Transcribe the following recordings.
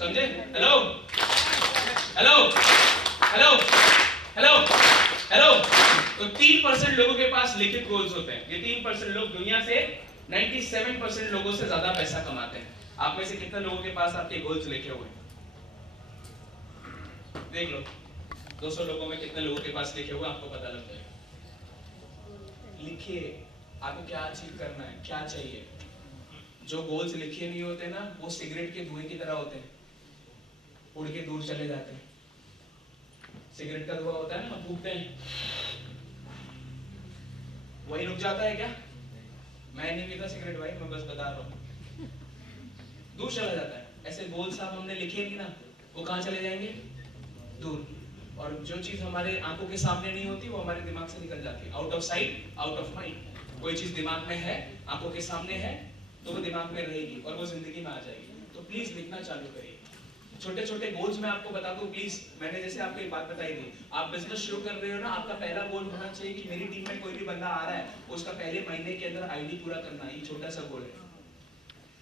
समझे? Hello hello hello hello hello. तो 3% लोगों के पास लिखित गोल्स होते हैं। ये 3% लोग दुनिया से 97% लोगों से ज्यादा पैसा कमाते हैं। आप में से कितने लोगों के पास आपके गोल्स लिखे हुए हैं? देख लो 200 लोगों में कितने लोगों के पास लिखे हुए आपको पता लग जाएगा। लिखिए आपको क्या अचीव करना है, क्या चाहिए। जो गोल्स लिखे नहीं होते ना वो सिगरेट के धुएं की तरह होते हैं, उड़ के दूर चले जाते हैं। सिगरेट का धुआं होता है ना, हम फूकते हैं, वही रुक जाता है क्या? मैं नहीं पीता सिगरेट भाई, मैं बस बता रहा हूँ, दूर चला जाता है। ऐसे गोल साहब हमने लिखे नहीं ना, वो कहाँ चले जाएंगे? दूर। और जो चीज हमारे आंखों के सामने नहीं होती वो हमारे दिमाग से निकल जाती है। Out of sight out of mind. कोई चीज दिमाग में है, आंखों के सामने है, तो वो दिमाग में रहेगी और वो जिंदगी में आ जाएगी। तो प्लीज लिखना चालू करिए। छोटे छोटे गोल्स मैं आपको बता दूं प्लीज। मैंने जैसे आपको एक बात बताई थी, आप बिजनेस शुरू कर रहे हो ना, आपका पहला गोल होना चाहिए कि मेरी टीम में कोई भी बंदा आ रहा है उसका पहले महीने के अंदर आईडी पूरा करना। ये छोटा सा गोल है,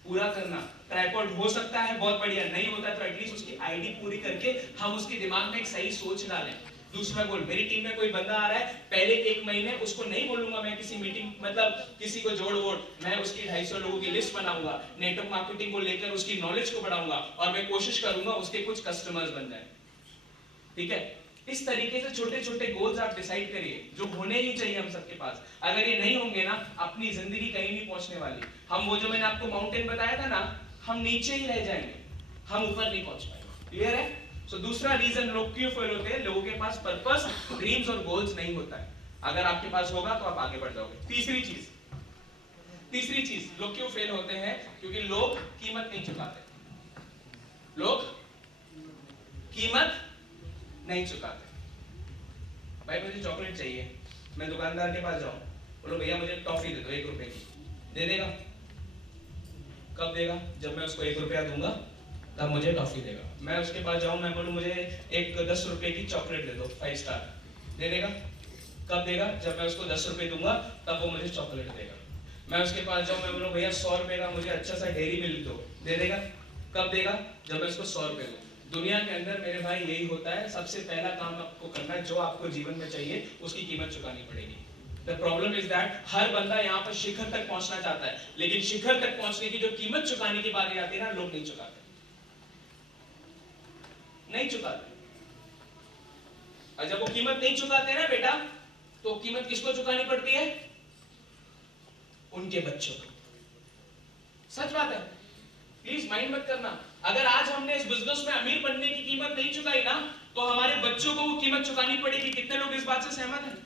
पूरा करना। ट्राइपॉड हो सकता है बहुत बढ़िया, नहीं होता तो एटलीस्ट उसकी आईडी पूरी करके हम उसके दिमाग में एक सही सोच डालें। दूसरा गोल, मेरी टीम में कोई बंदा आ रहा है, पहले 1 महीने उसको नहीं बोलूंगा मैं किसी मीटिंग, मतलब किसी को जोड़ वोड़, मैं उसकी 250 लोगों की लिस्ट बनाऊंगा, नेटवर्क मार्केटिंग को लेकर उसकी नॉलेज को बढ़ाऊंगा और मैं कोशिश करूंगा उसके कुछ कस्टमर्स बन जाए। ठीक है? इस तरीके से छोटे छोटे गोल्स आप डिसाइड करिए जो होने ही चाहिए हम सबके पास। अगर ये नहीं होंगे ना, अपनी जिंदगी कहीं नहीं पहुंचने वाली। हम वो जो मैंने आपको माउंटेन बताया था ना, हम नीचे ही रह जाएंगे, हम ऊपर नहीं पहुंच पाएंगे। क्लियर है? सो दूसरा रीजन लोग क्यों फेल होते हैं, लोगों के पास पर्पस, ड्रीम्स और गोल्स नहीं होता है। अगर आपके पास होगा तो आप आगे बढ़ जाओगे। तीसरी चीज लोग क्यों फेल होते हैं, क्योंकि लोग कीमत नहीं चुकाते। लोग कीमत नहीं चुकाते। भाई मुझे चॉकलेट चाहिए, मैं दुकानदार के पास जाऊं, बोलो भैया मुझे टॉफी दे दो 1 रुपए की, दे देगा? कब देगा? जब मैं उसको 1 रुपया दूंगा तब मुझे टॉफी देगा। मैं उसके पास जाऊं, मैं बोलूं मुझे एक 10 रुपए की चॉकलेट दे दो 5 स्टार, दे देगा? कब देगा? जब मैं उसको 10 रुपए दूंगा तब वो मुझे चॉकलेट देगा। मैं उसके पास जाऊं, मैं बोलूं भैया 100 रुपए का मुझे अच्छा सा डेयरी मिल्क दो, दे देगा? कब देगा? जब मैं उसको 100 रुपए दूं। दुनिया के अंदर मेरे भाई यही होता है, सबसे पहला काम आपको करना है, जो आपको जीवन में चाहिए उसकी कीमत चुकानी पड़ेगी। The problem is that हर बंदा यहाँ पर शिखर तक पहुंचना चाहता है, लेकिन शिखर तक पहुंचने की जो कीमत चुकाने की बारी आती है ना, लोग नहीं चुकाते, नहीं चुकाते। और जब वो कीमत नहीं चुकाते ना बेटा, तो कीमत किसको चुकानी पड़ती है? उनके बच्चों को। सच बात है, प्लीज माइंड मत करना। अगर आज हमने इस बिजनेस में अमीर बनने की कीमत नहीं चुकाई ना, तो हमारे बच्चों को वो कीमत चुकानी पड़ेगी। कितने लोग इस बात से सहमत हैं?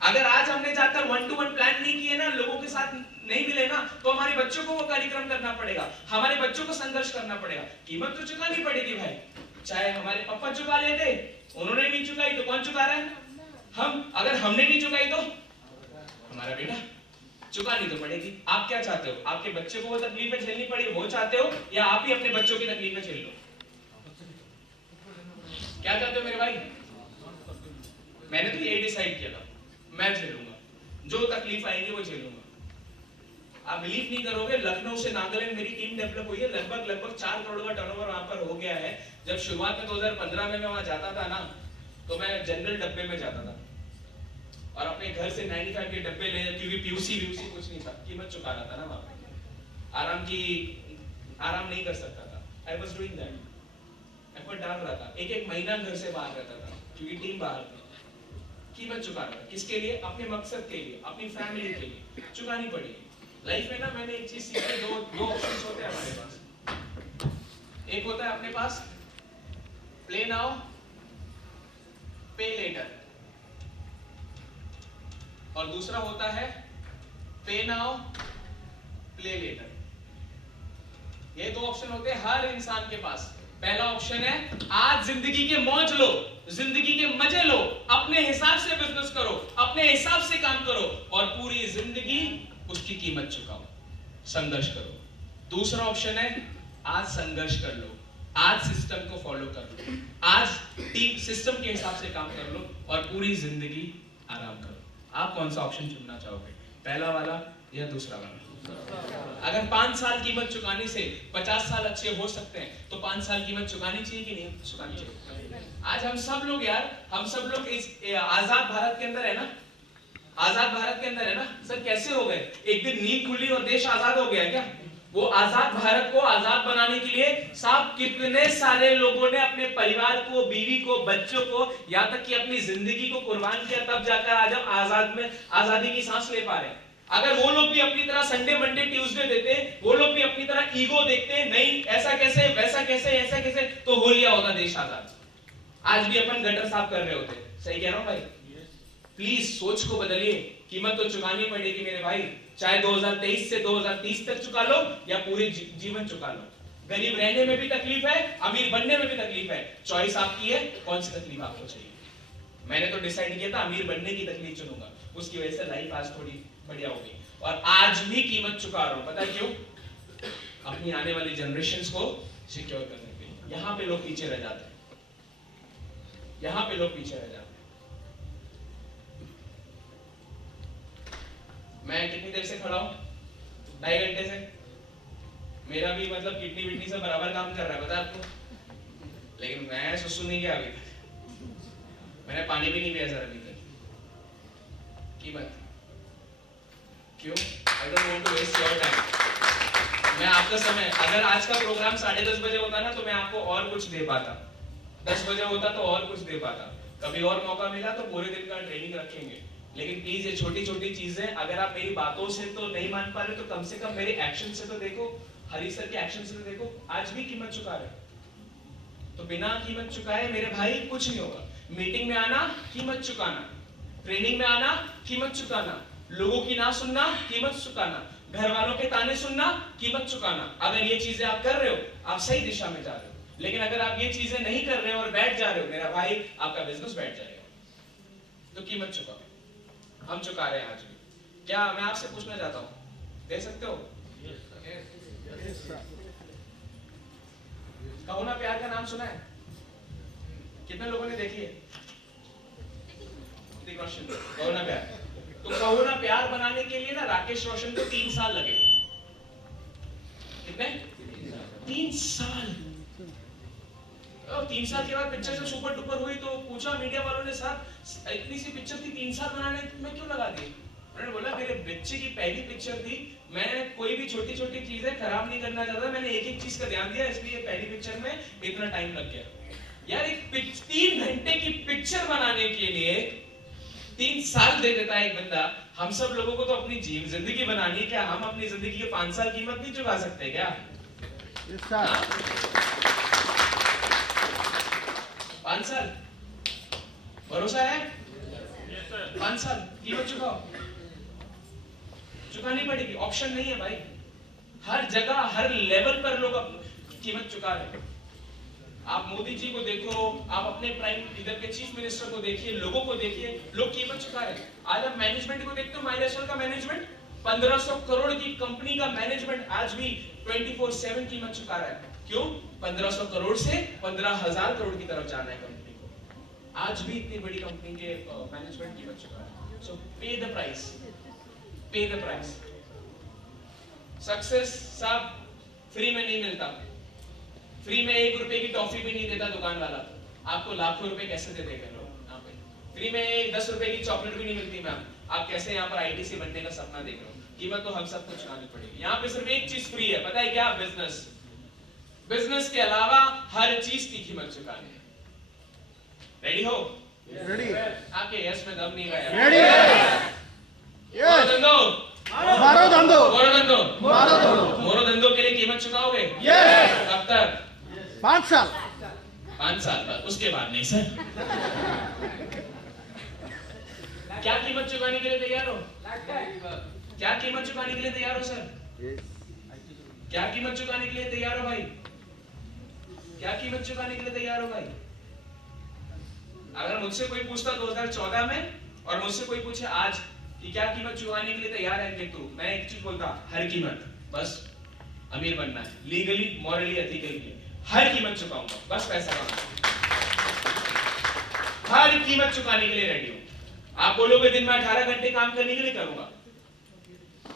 अगर आज हमने जाकर 1-to-1 प्लान नहीं किए ना, लोगों के साथ नहीं मिले ना, तो हमारे बच्चों को वो कार्यक्रम करना पड़ेगा, हमारे बच्चों को संघर्ष करना पड़ेगा। कीमत तो चुकानी पड़ेगी भाई। चाहे हमारे पापा चुका लेते, उन्होंने नहीं चुकाई तो कौन चुका रहा है? हम। अगर हमने नहीं चुकाई तो हमारा बेटा। चुकानी तो पड़ेगी। आप क्या चाहते हो? आपके बच्चे को वो तकलीफें झेलनी पड़ी, वो चाहते हो, या आप ही अपने बच्चों की तकलीफें झेल लो? क्या चाहते हो मेरे भाई? मैंने तो यही डिसाइड किया था, मैं झेलूंगा, जो तकलीफ आएगी वो झेलूंगा। आप बिलीव नहीं करोगे, लखनऊ से नागालैंड मेरी टीम डेवलप हुई है, लगभग 4 करोड़ का टर्नओवर वहां पर हो गया है। जब शुरुआत में 2015 में मैं वहां जाता था ना, तो मैं जनरल डब्बे में जाता था और अपने घर से 95 के डब्बे ले, क्योंकि पीयूसी कुछ नहीं था, कीमत चुका रहा था ना वहां पे, आराम नहीं कर सकता था। I was doing that, effort डाल रहा था, एक महीना घर से बाहर रहता था क्योंकि टीम बाहर थी। कीमत चुका रहा था, किसके लिए? अपने मकसद के लिए, अपनी फैमिली के लिए। चुकानी पड़ी। लाइफ में ना मैंने एक चीज सीखी, दो ऑप्शंस होते हैं हमारे पास। एक होता है अपने पास प्ले नाउ पे लेटर, और दूसरा होता है पे नाउ प्ले लेटर। ये 2 ऑप्शन होते हैं हर इंसान के पास। पहला ऑप्शन है आज जिंदगी के मौज लो, जिंदगी के मजे लो, अपने हिसाब से बिजनेस करो, अपने हिसाब से काम करो और पूरी जिंदगी उसकी कीमत चुकाओ, संघर्ष करो। दूसरा ऑप्शन है आज संघर्ष कर लो, आज सिस्टम को फॉलो कर लो, आज टीम सिस्टम के हिसाब से काम कर लो और पूरी जिंदगी आराम करो। आप कौन सा ऑप्शन चुनना चाहोगे, पहला वाला या दूसरा वाला? अगर 5 साल कीमत चुकाने से 50 साल अच्छे हो सकते हैं तो 5 साल कीमत चुकानी चाहिए कि नहीं चुकानी चाहिए? आज हम सब लोग यार, हम सब लोग इस आजाद भारत के अंदर है ना, आजाद भारत के अंदर है ना सर। कैसे हो गए? एक दिन नींद खुली और देश आजाद हो गया क्या? वो आजाद भारत को आजाद बनाने के लिए साहब कितने सारे लोगों ने अपने परिवार को, बीवी को, बच्चों को, यहाँ तक कि अपनी जिंदगी को कुर्बान किया, तब जाकर आज हम आजादी की सांस ले पा रहे हैं। अगर वो लोग भी अपनी तरह संडे मंडे ट्यूसडे देते, वो लोग भी अपनी तरह ईगो देखते, नहीं ऐसा कैसे, वैसा कैसे, ऐसा कैसे, तो हो लिया होता देश आजाद। आज भी अपन गटर साफ कर रहे होते। सही कह रहा हूं भाई? प्लीज सोच को बदलिए। कीमत तो चुकानी पड़ेगी मेरे भाई, चाहे 2023 से 2030 तक चुका लो या पूरे जीवन चुका लो। गरीब रहने में भी तकलीफ है, अमीर बनने में भी तकलीफ है। चॉइस आपकी है, कौन सी तकलीफ आपको चाहिए। मैंने तो डिसाइड किया था अमीर बनने की तकलीफ चुनूंगा, उसकी वजह से लाइफ आज थोड़ी बढ़िया होगी। और आज भी कीमत चुका रहा हूं, पता क्यों? अपनी आने वाली जनरेशंस को सिक्योर करने के लिए। यहां पे लोग पीछे रह जाते हैं, यहां पे लोग पीछे रह जाते हैं। मैं कितनी देर से खड़ा हूं? 2.5 घंटे से। मेरा भी मतलब किडनी विडनी से बराबर काम कर रहा है, पता है आपको? लेकिन मैं सुसु नहीं किया अभी तक, मैंने पानी भी नहीं पिया सर अभी तक। कीमत क्यों? I don't want to waste your time। मैं आपका समय, अगर आज का प्रोग्राम 10:30 बजे होता ना तो मैं आपको और कुछ दे पाता, 10 बजे होता तो और कुछ दे पाता। कभी और मौका मिला तो पूरे दिन का ट्रेनिंग रखेंगे। लेकिन प्लीज ये छोटी छोटी चीजें अगर आप मेरी बातों से तो नहीं मान पा रहे तो कम से कम मेरे एक्शन से तो देखो, हरी सर के एक्शन से तो देखो। आज भी कीमत चुका रहे, तो बिना कीमत चुकाए मेरे भाई कुछ नहीं होगा। मीटिंग में आना, कीमत चुकाना, ट्रेनिंग में आना, कीमत चुकाना, लोगों की ना सुनना, कीमत चुकाना, घर वालों के ताने सुनना, कीमत चुकाना। अगर ये चीजें आप कर रहे हो, आप सही दिशा में जा रहे हो। लेकिन अगर आप ये चीजें नहीं कर रहे हो और बैठ जा रहे हो, मेरा भाई आपका बिजनेस बैठ जाएगा। तो कीमत चुकाओ। हम चुका रहे हैं आज भी। क्या मैं आपसे पूछना चाहता हूं, दे सकते हो? कहो ना प्यार का नाम सुना है? कितने लोगों ने देखी है? कहो ना प्यार। तो कहो ना प्यार बनाने के लिए ना राकेश रोशन को 3 साल लगे। कितने? 3 साल। और 3 साल के बाद पिक्चर जब सुपर डुपर हुई तो पूछा मीडिया वालों ने, साहब इतनी सी पिक्चर थी 3 साल बनाने में क्यों लगा दी? उन्होंने बोला मेरे बच्चे की पहली पिक्चर थी, मैं कोई भी छोटी छोटी चीजें खराब नहीं करना चाहता, मैंने एक एक चीज का ध्यान दिया, इसलिए पहली पिक्चर में इतना टाइम लग गया। यार एक 3 घंटे की पिक्चर बनाने के लिए 3 साल दे देता है एक बंदा। हम सब लोगों को तो अपनी जिंदगी बनानी है, क्या हम अपनी जिंदगी के 5 साल कीमत नहीं चुका सकते क्या? 5 साल भरोसा है? 5 साल कीमत चुकाओ, चुकानी पड़ेगी, ऑप्शन नहीं है भाई। हर जगह हर लेवल पर लोग कीमत चुका रहे हैं। आप मोदी जी को देखो, आप अपने प्राइम इधर के चीफ मिनिस्टर को देखिए, लोगों को देखिए, लोग कीमत चुका रहे हैं। आज आप मैनेजमेंट को देखते हो, माइलेस्टोन का मैनेजमेंट 1500 करोड़ की कंपनी का मैनेजमेंट आज भी 24/7 कीमत चुका रहा है। क्यों? 1500 करोड़ से 15,000 करोड़ की तरफ जाना है कंपनी को। आज भी इतनी बड़ी कंपनी के मैनेजमेंट कीमत चुका रहा है। सो पे द प्राइस, पे द प्राइस। सक्सेस साहब फ्री में नहीं मिलता। फ्री में 1 रुपए की टॉफी भी नहीं देता दुकान वाला, आपको लाखों रुपए कैसे दे देगा लोग यहाँ पे? फ्री में 10 रुपए की चॉकलेट भी नहीं मिलती मैम, आप कैसे यहाँ पर आईटीसी बनने का सपना देख रहे हो? कीमत तो हम सबको चुकानी पड़ेगी। यहाँ पे सिर्फ एक चीज फ्री है, पता है क्या? बिजनेस। बिजनेस के अलावा हर चीज की कीमत चुकानी है। रेडी हो? रेडी। आपके यस में दम नहीं गया। रेडी। मोरो धंधो, मारो धंधो, मोरो धंधो, मारो धंधो। मोरो धंधो के लिए कीमत चुकाओगे? यस। कब तक? 5 साल। 5 साल बाद, उसके बाद नहीं सर। क्या कीमत चुकाने के लिए तैयार हो? क्या कीमत चुकाने के लिए तैयार हो सर? क्या कीमत चुकाने के लिए तैयार हो भाई? क्या कीमत चुकाने के लिए तैयार हो भाई? अगर मुझसे कोई पूछता 2014 में और मुझसे कोई पूछे आज कि क्या कीमत चुकाने के लिए तैयार है तू, मैं एक चीज बोलता, हर कीमत। बस अमीर बनना है, लीगली मॉरली एथिकली हर कीमत चुकाऊंगा, बस पैसा कमाऊंगा। हर कीमत चुकाने के लिए रेडी हूं। आप बोलोगे दिन में 18 घंटे काम करने के लिए करूंगा,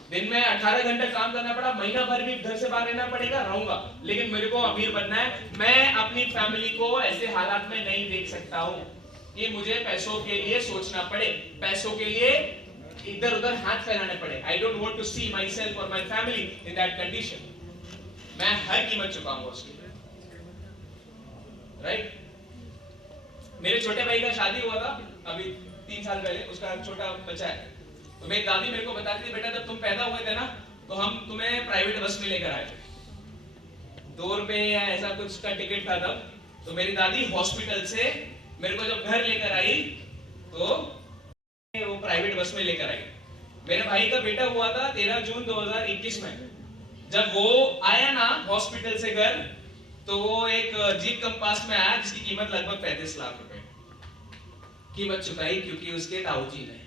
दिन में 18 घंटे काम करना पड़ा, महीना भर भी घर से बाहर रहना पड़ेगा, रहूंगा, लेकिन मेरे को अमीर बनना है। मैं अपनी फैमिली को ऐसे हालात में नहीं देख सकता हूँ कि मुझे पैसों के लिए सोचना पड़े, पैसों के लिए इधर उधर हाथ फैलाने पड़े। I don't want to see myself और my family in that condition. मैं हर कीमत चुकाऊंगा उसके लिए, राइट? मेरे छोटे भाई का शादी हुआ था अभी 3 साल पहले, उसका छोटा बच्चा है। तो मेरी दादी मेरे को बताती थी, बेटा जब तुम पैदा हुए थे ना तो हम तुम्हें प्राइवेट बस में लेकर आए थे, 2 रुपए या ऐसा कुछ का टिकट था तब। तो मेरी दादी हॉस्पिटल से मेरे को जब घर लेकर आई तो वो प्राइवेट बस में लेकर आई। मेरे भाई का बेटा हुआ था 13 जून 2021 में। जब वो आया ना हॉस्पिटल से घर, तो वो एक जीप कंपास में आया जिसकी कीमत लगभग 35 लाख रुपए। कीमत चुकाई क्योंकि उसके ताऊजी ने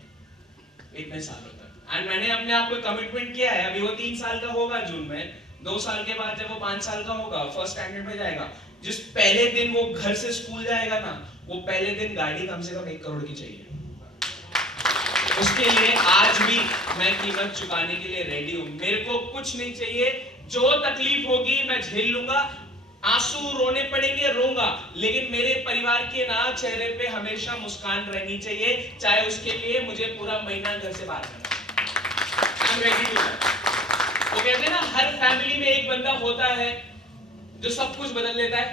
इतने सालों तक। एंड मैंने अपने आप को कमिटमेंट किया है, अभी वो 3 साल का होगा जून में, 2 साल के बाद जब वो 5 साल का होगा, फर्स्ट स्टैंडर्ड में जाएगा, जिस पहले दिन वो घर से स्कूल जाएगा ना, वो पहले दिन गाड़ी कम से कम 1 करोड़ की चाहिए। उसके लिए आज भी मैं कीमत चुकाने के लिए रेडी हूं। मेरे को कुछ नहीं चाहिए, जो तकलीफ होगी मैं झेल लूंगा, आंसू रोने पड़ेंगे रोऊंगा, लेकिन मेरे परिवार के ना चेहरे पे हमेशा मुस्कान रहनी चाहिए, चाहे उसके लिए मुझे पूरा महीना घर से बाहर जाना। I'm ready to that। वो कहते हैं ना, हर फैमिली में एक बंदा होता है जो सब कुछ बदल लेता है।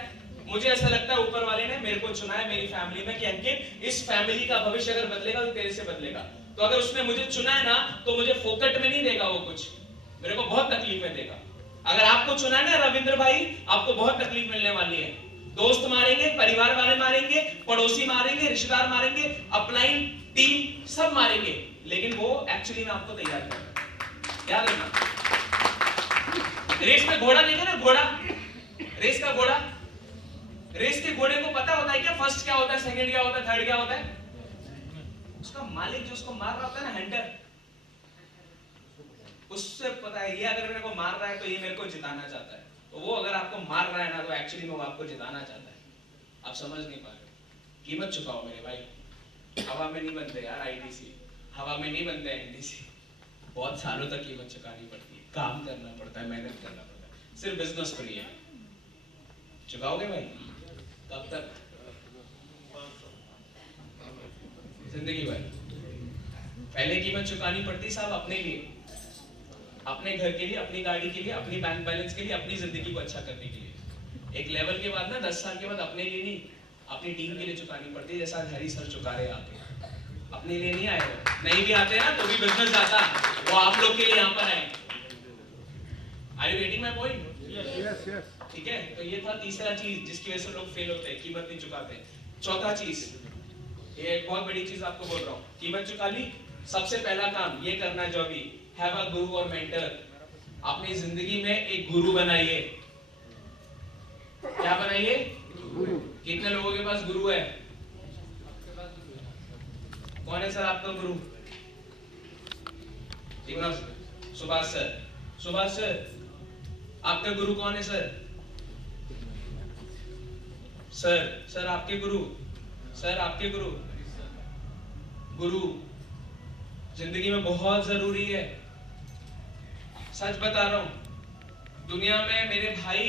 मुझे ऐसा लगता है ऊपर वाले ने मेरे को चुना है मेरी फैमिली में कि अंकित, इस फैमिली का भविष्य अगर बदलेगा तो तेरे से बदलेगा। तो अगर उसने मुझे चुना है ना, तो मुझे फोकट में नहीं देगा वो कुछ, मेरे को बहुत तकलीफ में देगा। अगर आपको चुना है ना रविंद्र भाई, आपको बहुत तकलीफ मिलने वाली है। दोस्त मारेंगे, परिवार वाले मारेंगे, पड़ोसी मारेंगे, रिश्तेदार मारेंगे, अपलाइन टीम सब मारेंगे, लेकिन वो एक्चुअली में आपको तैयार करेगा। याद रखना, रेस में घोड़ा देखे ना, घोड़ा, रेस का घोड़ा, रेस के घोड़े को पता होता है क्या फर्स्ट क्या होता है, सेकंड क्या होता है, थर्ड क्या होता है? उसका मालिक जो उसको मार रहा होता है ना, हंटर, उससे पता है ये अगर मेरे को मार रहा है तो ये मेरे को जिताना चाहता है। तो वो अगर आपको मार रहा है ना, तो एक्चुअली में वो आपको जिताना चाहता है। आप समझ नहीं पा रहे। कीमत चुकाओ मेरे भाई। हवा में नहीं बनते यार आईटीसी, हवा में नहीं बनते एनटीसी। बहुत सालों तक कीमत चुकानी पड़ती है, काम करना पड़ता है, मेहनत करना पड़ता है। सिर्फ बिजनेस फ्री है। चुकाओगे भाई? कब तक? जिंदगी भर। पहले कीमत चुकानी पड़ती साहब अपने लिए, अपने घर के लिए, अपनी गाड़ी के लिए, अपनी बैंक बैलेंस के लिए, अपनी जिंदगी को अच्छा करने के लिए। एक लेवल के बाद ना 10 साल के बाद अपने लिए नहीं, अपनी टीम के लिए चुकानी पड़ती है। जैसा हरी सर चुका रहे आके, अपने लिए नहीं आए, नहीं भी आते ना तो भी बिजनेस जाता, वो आप लोग के लिए यहाँ पर आए। Are you getting my point? Yes yes. ठीक है, तो ये था तीसरा चीज जिसकी वजह से लोग फेल होते हैं, कीमत नहीं चुकाते। चौथा चीज, ये एक बहुत बड़ी चीज आपको बोल रहा हूँ, कीमत चुका ली, सबसे पहला काम ये करना जो भी, हैव अ गुरु और मेंटर। अपनी जिंदगी में एक गुरु बनाइए। क्या बनाइए? गुरु। कितने लोगों के पास गुरु है? कौन है सर आपका गुरु? सुभाष सर। सुभाष सर, आपका गुरु कौन है सर? सर आपके गुरु, सर आपके गुरु। गुरु जिंदगी में बहुत जरूरी है, सच बता रहा हूं। दुनिया में मेरे भाई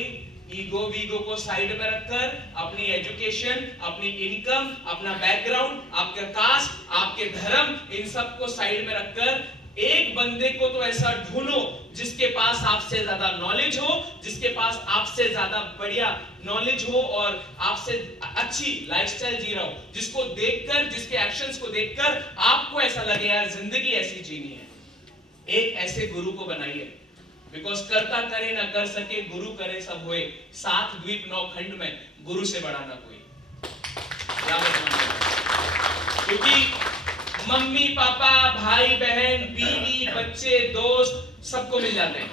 ईगो वीगो को साइड में रखकर अपनी एजुकेशन, अपनी इनकम, अपना बैकग्राउंड, आपका कास्ट, आपके धर्म, इन सब को साइड में रखकर एक बंदे को तो ऐसा ढूंढो जिसके पास आपसे ज्यादा नॉलेज हो, जिसके पास आपसे ज्यादा बढ़िया नॉलेज हो और आपसे अच्छी लाइफस्टाइल जी रहा हो, जिसको देखकर, जिसके एक्शंस को देखकर आपको ऐसा लगे यार जिंदगी ऐसी जीनी है। एक ऐसे गुरु को बनाइए, बिकॉज करता करे ना कर सके, गुरु करे सब होए। 7 द्वीप 9 खंड में गुरु से बड़ा ना कोई। क्योंकि मम्मी पापा, भाई बहन, बीवी, बच्चे, दोस्त सबको मिल जाते हैं,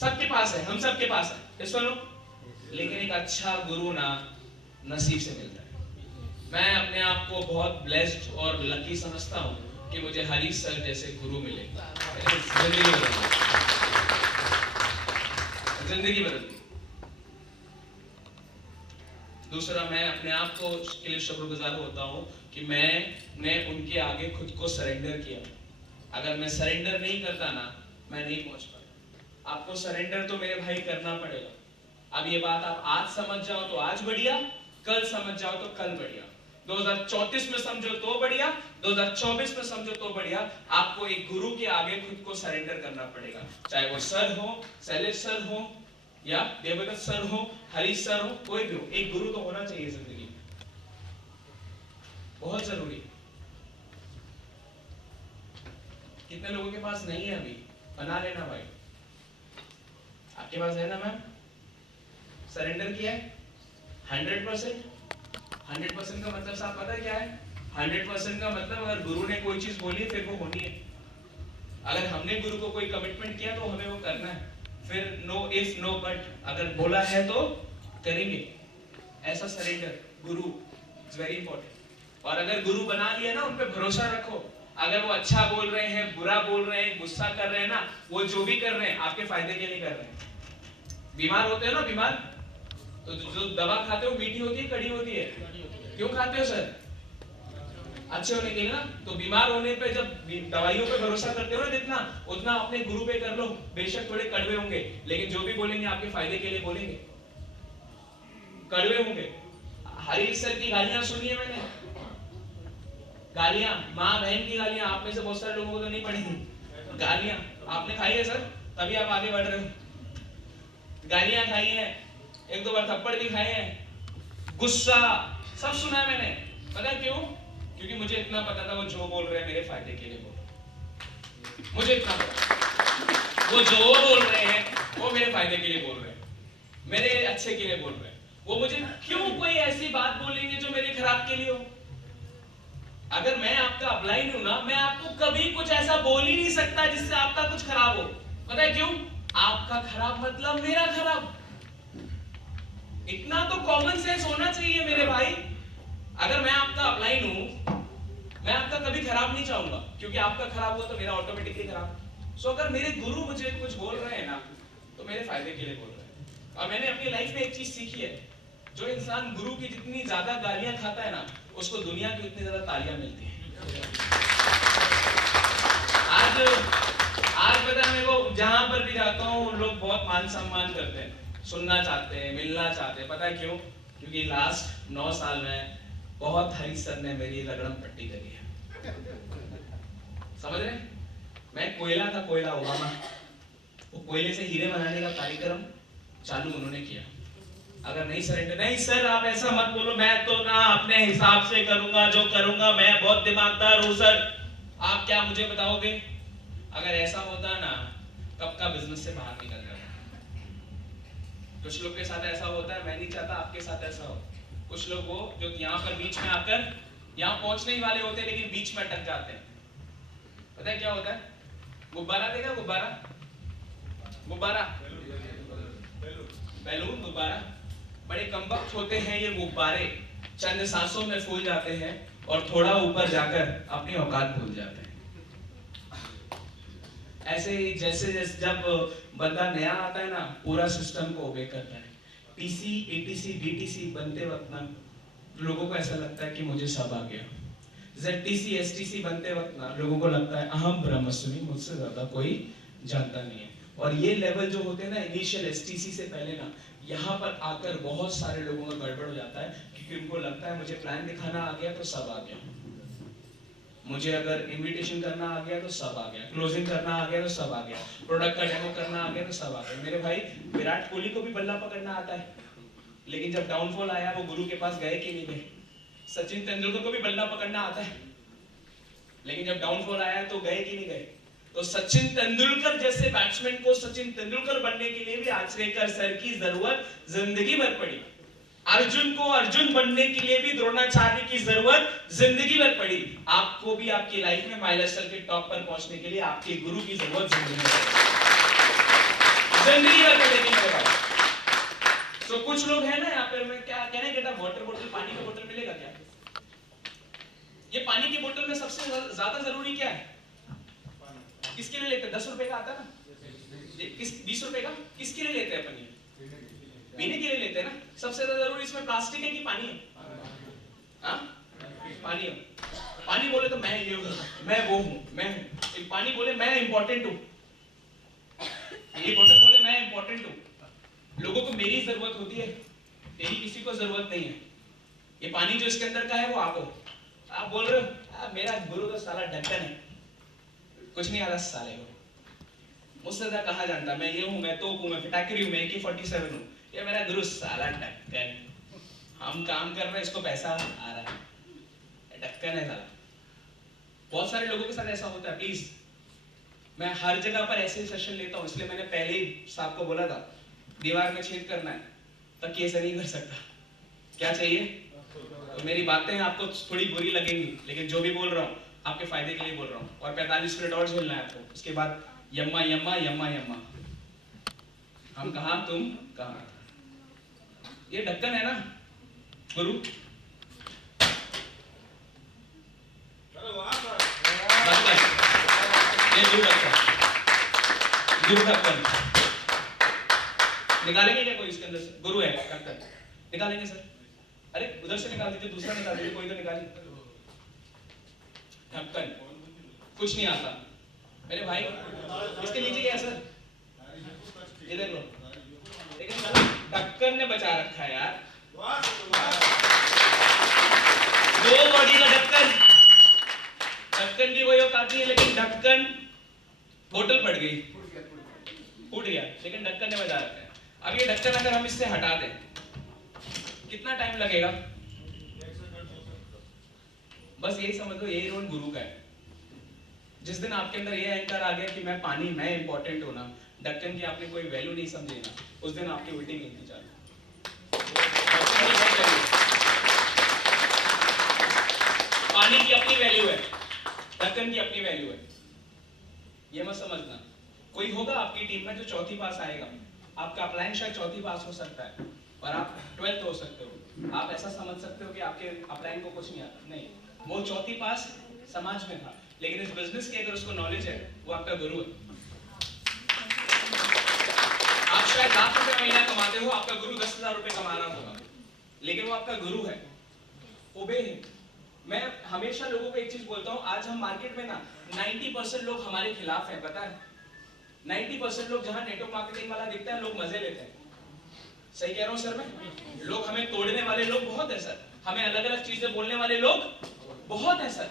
सबके पास है, हम सबके पास है, सुनो, लेकिन एक अच्छा गुरु ना नसीब से मिलता है। मैं अपने आप को बहुत ब्लेस्ड और लकी समझता हूं कि मुझे हरी सर जैसे गुरु मिले। जिंदगी बदलती। दूसरा, मैं अपने आप को के लिए शुक्रगुजार होता हूं कि मैंने उनके आगे खुद को सरेंडर किया। अगर मैं सरेंडर नहीं करता ना, मैं नहीं पहुंच पाया। आपको सरेंडर तो मेरे भाई करना पड़ेगा। अब ये बात आप आज समझ जाओ तो आज बढ़िया, कल समझ जाओ तो कल बढ़िया, 2034 में समझो तो बढ़िया, 2024 में समझो तो बढ़िया। आपको एक गुरु के आगे खुद को सरेंडर करना पड़ेगा, चाहे वो सर हो, शैलेश सर हो, या देवदत्त सर हो, हरीश सर हो, कोई भी हो, एक गुरु तो होना चाहिए जिंदगी में, बहुत जरूरी। कितने लोगों के पास नहीं है अभी? बना लेना भाई। आपके पास है ना मैम? सरेंडर किया है 100%। 100% का मतलब साहब पता है क्या है? 100% का मतलब अगर गुरु ने कोई चीज बोली फिर वो होनी है। अगर हमने गुरु को कोई कमिटमेंट किया तो हमें वो करना है। फिर नो इफ नो बट, अगर बोला है तो करेंगे। ऐसा surrender Guru is very important. और अगर गुरु बना लिया ना, उन पे भरोसा रखो। अगर वो अच्छा बोल रहे हैं, बुरा बोल रहे हैं, गुस्सा कर रहे हैं ना, वो जो भी कर रहे हैं आपके फायदे के लिए कर रहे हैं। बीमार होते हो ना, बीमार तो जो दवा खाते हो मीठी होती है कड़ी होती है? क्यों खाते हो सर? अच्छे होने के लिए ना। तो बीमार होने पे जब दवाइयों पे भरोसा करते हो ना जितना, उतना अपने गुरु पे कर लो। बेशक थोड़े कड़वे होंगे, लेकिन जो भी बोलेंगे आपके फायदे के लिए बोलेंगे। कड़वे होंगे। हरीश सर की गालियां सुनी है मैंने, गालियां, माँ बहन की गालियां। आप में से बहुत सारे लोगों को तो नहीं पड़ी गालियां, आपने खाई है सर, तभी आप आगे बढ़ रहे हो। गालियां खाई है, एक दो बार थप्पड़ भी खाए हैं, गुस्सा सब सुना है मैंने। पता है क्यों? क्योंकि मुझे इतना पता था वो जो बोल रहे हैं मेरे फायदे के लिए बोल रहे हैं। मुझे इतना पता, वो जो बोल रहे हैं वो मेरे फायदे के लिए बोल रहे हैं, मेरे अच्छे के लिए बोल रहे हैं। वो मुझे क्यों कोई ऐसी बात बोलेंगे जो मेरे खराब के लिए हो? अगर मैं आपका अपलाइन हूं ना, मैं आपको कभी कुछ ऐसा बोल ही नहीं सकता जिससे आपका कुछ खराब हो। पता है क्यों? आपका खराब मतलब मेरा खराब। इतना तो कॉमन सेंस होना चाहिए मेरे भाई। अगर मैं आपका अपलाइन हूं, मैं आपका कभी खराब नहीं चाहूंगा, क्योंकि आपका खराब हुआ तो मेरा ऑटोमेटिकली खराब। सो अगर मेरे गुरु मुझे कुछ बोल रहे हैं ना, तो मेरे फायदे के लिए बोल रहे हैं। और मैंने अपनी लाइफ में एक चीज सीखी है, जो इंसान गुरु की जितनी ज्यादा गालियां खाता है ना, उसको दुनिया की उतनी ज्यादा तालियां मिलती है। आज पता है मेरे को, जहां पर भी जाता हूँ लोग बहुत मान सम्मान करते हैं, सुनना चाहते हैं, मिलना चाहते हैं। पता है क्यों? क्योंकि लास्ट 9 साल में बहुत हरीश सर ने मेरी रगड़म पट्टी करी है। समझ रहे? मैं कोयला था, कोयला ओबामा, वो कोयले से हीरे बनाने का कार्यक्रम चालू उन्होंने किया। अगर नहीं सरेंडर, नहीं सर आप ऐसा मत बोलो, मैं तो ना अपने हिसाब से करूंगा जो करूंगा, मैं बहुत दिमागदार हूं सर, आप क्या मुझे बताओगे? अगर ऐसा होता ना, कब का बिजनेस से बाहर निकल जाता। कुछ लोग के साथ ऐसा होता है, मैं नहीं चाहता आपके साथ ऐसा हो। कुछ लोग वो जो यहाँ पर बीच में आकर यहाँ पहुंचने ही वाले होते हैं, लेकिन बीच में अटक जाते हैं। पता है क्या होता है? गुब्बारा देखा, गुब्बारा, गुब्बारा, बैलून, गुब्बारा, बड़े कमबख्त होते हैं ये गुब्बारे, चंद सांसों में फूल जाते हैं और थोड़ा ऊपर जाकर अपनी औकात भूल जाते हैं। ऐसे ही जैसे जब बंदा नया आता है ना, पूरा सिस्टम को ओबे करता है। टीसी, एटीसी, बीटीसी बनते वक्त ना लोगों को ऐसा लगता है कि मुझे सब आ गया। जेडटीसी, एसटीसी बनते वक्त ना लोगों को लगता है अहम ब्रह्मस्मि, मुझसे ज्यादा कोई जानता नहीं है। और ये लेवल जो होते हैं ना, इनिशियल एसटीसी से पहले ना, यहाँ पर आकर बहुत सारे लोगों का गड़बड़ हो जाता है, क्योंकि उनको लगता है मुझे प्लान दिखाना आ गया तो सब आ गया, मुझे अगर इनविटेशन करना आ गया तो सब आ गया, क्लोजिंग करना आ गया तो सब आ गया, प्रोडक्ट का डेमो करना आ गया तो सब आ गया। मेरे भाई विराट कोहली को भी बल्ला पकड़ना आता है, लेकिन जब डाउनफॉल आया वो गुरु के पास गए कि नहीं गए? सचिन तेंदुलकर को भी बल्ला पकड़ना आता है, लेकिन जब डाउनफॉल आया तो गए कि नहीं गए? तो सचिन तेंदुलकर जैसे बैट्समैन को सचिन तेंदुलकर बनने के लिए भी आचरेकर सर की जरूरत जिंदगी भर पड़ी। अर्जुन को अर्जुन बनने के लिए भी द्रोणाचार्य की जरूरत जिंदगी भर पड़ी। आपको भी आपकी लाइफ में माइलस्टोन के टॉप पर पहुंचने के लिए आपके गुरु की जरूरत जिंदगी भर पड़ेगी। तो कुछ लोग हैं ना यहाँ पे, मैं क्या कहना है, वाटर बोतल, पानी का बोतल मिलेगा क्या? ये पानी की बोतल में सबसे ज्यादा जरूरी क्या है? किसके लिए लेते हैं? 10 रुपए का आता है ना, 20 रुपए का किसके लिए लेते हैं अपन? पीने के लिए लेते हैं ना। सबसे ज्यादा जरूरी इसमें प्लास्टिक है कि पानी है? हाँ, पानी है। पानी बोले तो मैं ये हूँ, मैं वो हूँ, मैं हूँ। पानी बोले मैं इंपॉर्टेंट हूँ, ये बोतल बोले मैं इंपॉर्टेंट हूँ, लोगों को मेरी जरूरत होती है, तेरी किसी को जरूरत नहीं है। ये पानी जो इसके अंदर का है वो आप हो। आप बोल रहे हो मेरा गुरु तो साला ढक्कन है, कुछ नहीं आता साले को, मुझसे ज्यादा कहाँ जानता, मैं ये हूँ, मैं तोप हूँ, मैं फिटाकरी हूँ, मैं AK-47 हूँ, ये मेरा गुरु साला ढक्कन। हम काम कर रहे हैं, इसको पैसा आ रहा है, ढक्कन है साला। बहुत सारे लोगों के साथ ऐसा होता है। प्लीज, मैं हर जगह पर ऐसे सेशन लेता हूँ, इसलिए मैंने पहले ही साहब को बोला था दीवार में छेद करना है, तकिए से नहीं कर सकता। क्या चाहिए? तो मेरी बातें आपको थोड़ी बुरी लगेंगी, लेकिन जो भी बोल रहा हूँ आपके फायदे के लिए बोल रहा हूँ। और 45 मिनट और झेलना है आपको, उसके बाद यम्मा यम्मा यम्मा यम्मा, हम कहाँ तुम कहाँ। ये ढक्कन है ना गुरु, ये गुरु ढक्कन निकालेंगे क्या कोई इसके अंदर से? गुरु है ढक्कन, निकालेंगे सर? अरे उधर से निकाल दीजिए, दूसरा निकाल दीजिए, कोई तो निकालिए। ढक्कन कुछ नहीं आता मेरे भाई, इसके नीचे क्या है सर? ये देख लो, लेकिन ढक्कन ने बचा रखा है यार। 2 बॉडी का ढक्कन, ढक्कन की कोई औकात नहीं है, लेकिन ढक्कन, बोतल फट गई, फूट गया, लेकिन ढक्कन ने बचा रखा है। अब ये ढक्कन अगर हम इससे हटा दें कितना टाइम लगेगा? बस यही समझ लो, यही रोल गुरु का है। जिस दिन आपके अंदर ये अहंकार आ गया कि मैं पानी, मैं इंपॉर्टेंट हूं ना, ढक्कन की आपने कोई वैल्यू नहीं समझी ना, उस दिन आपकी उल्टी गिनती चालू। पानी की अपनी वैल्यू है, ढक्कन की अपनी वैल्यू है, ये मत समझना। कोई होगा आपकी टीम में जो चौथी पास आएगा, आपका अपलाइन शायद चौथी पास हो सकता है और आप 12th हो सकते हो। आप ऐसा समझ सकते हो कि आपके अपलाइन को कुछ नहीं आता, नहीं, वो चौथी पास समाज में था, लेकिन इस बिजनेस की अगर उसको नॉलेज है, वो आपका गुरु है। आप शायद लाख रुपए महीना कमाते हो, आपका गुरु 10,000 रुपए कमा रहा होगा, लेकिन वो आपका गुरु है, ओबे है। मैं हमेशा लोगों को एक चीज बोलता हूं, आज हम मार्केट में ना 90% लोग हमारे खिलाफ हैं, पता है? 90% लोग, जहां नेटवर्क मार्केटिंग वाला दिखता है, लोग मजे लेते हैं। सही कह रहा हूं सर मैं? लोग हमें तोड़ने वाले लोग बहुत है सर, हमें अलग अलग चीजें बोलने वाले लोग बहुत है सर,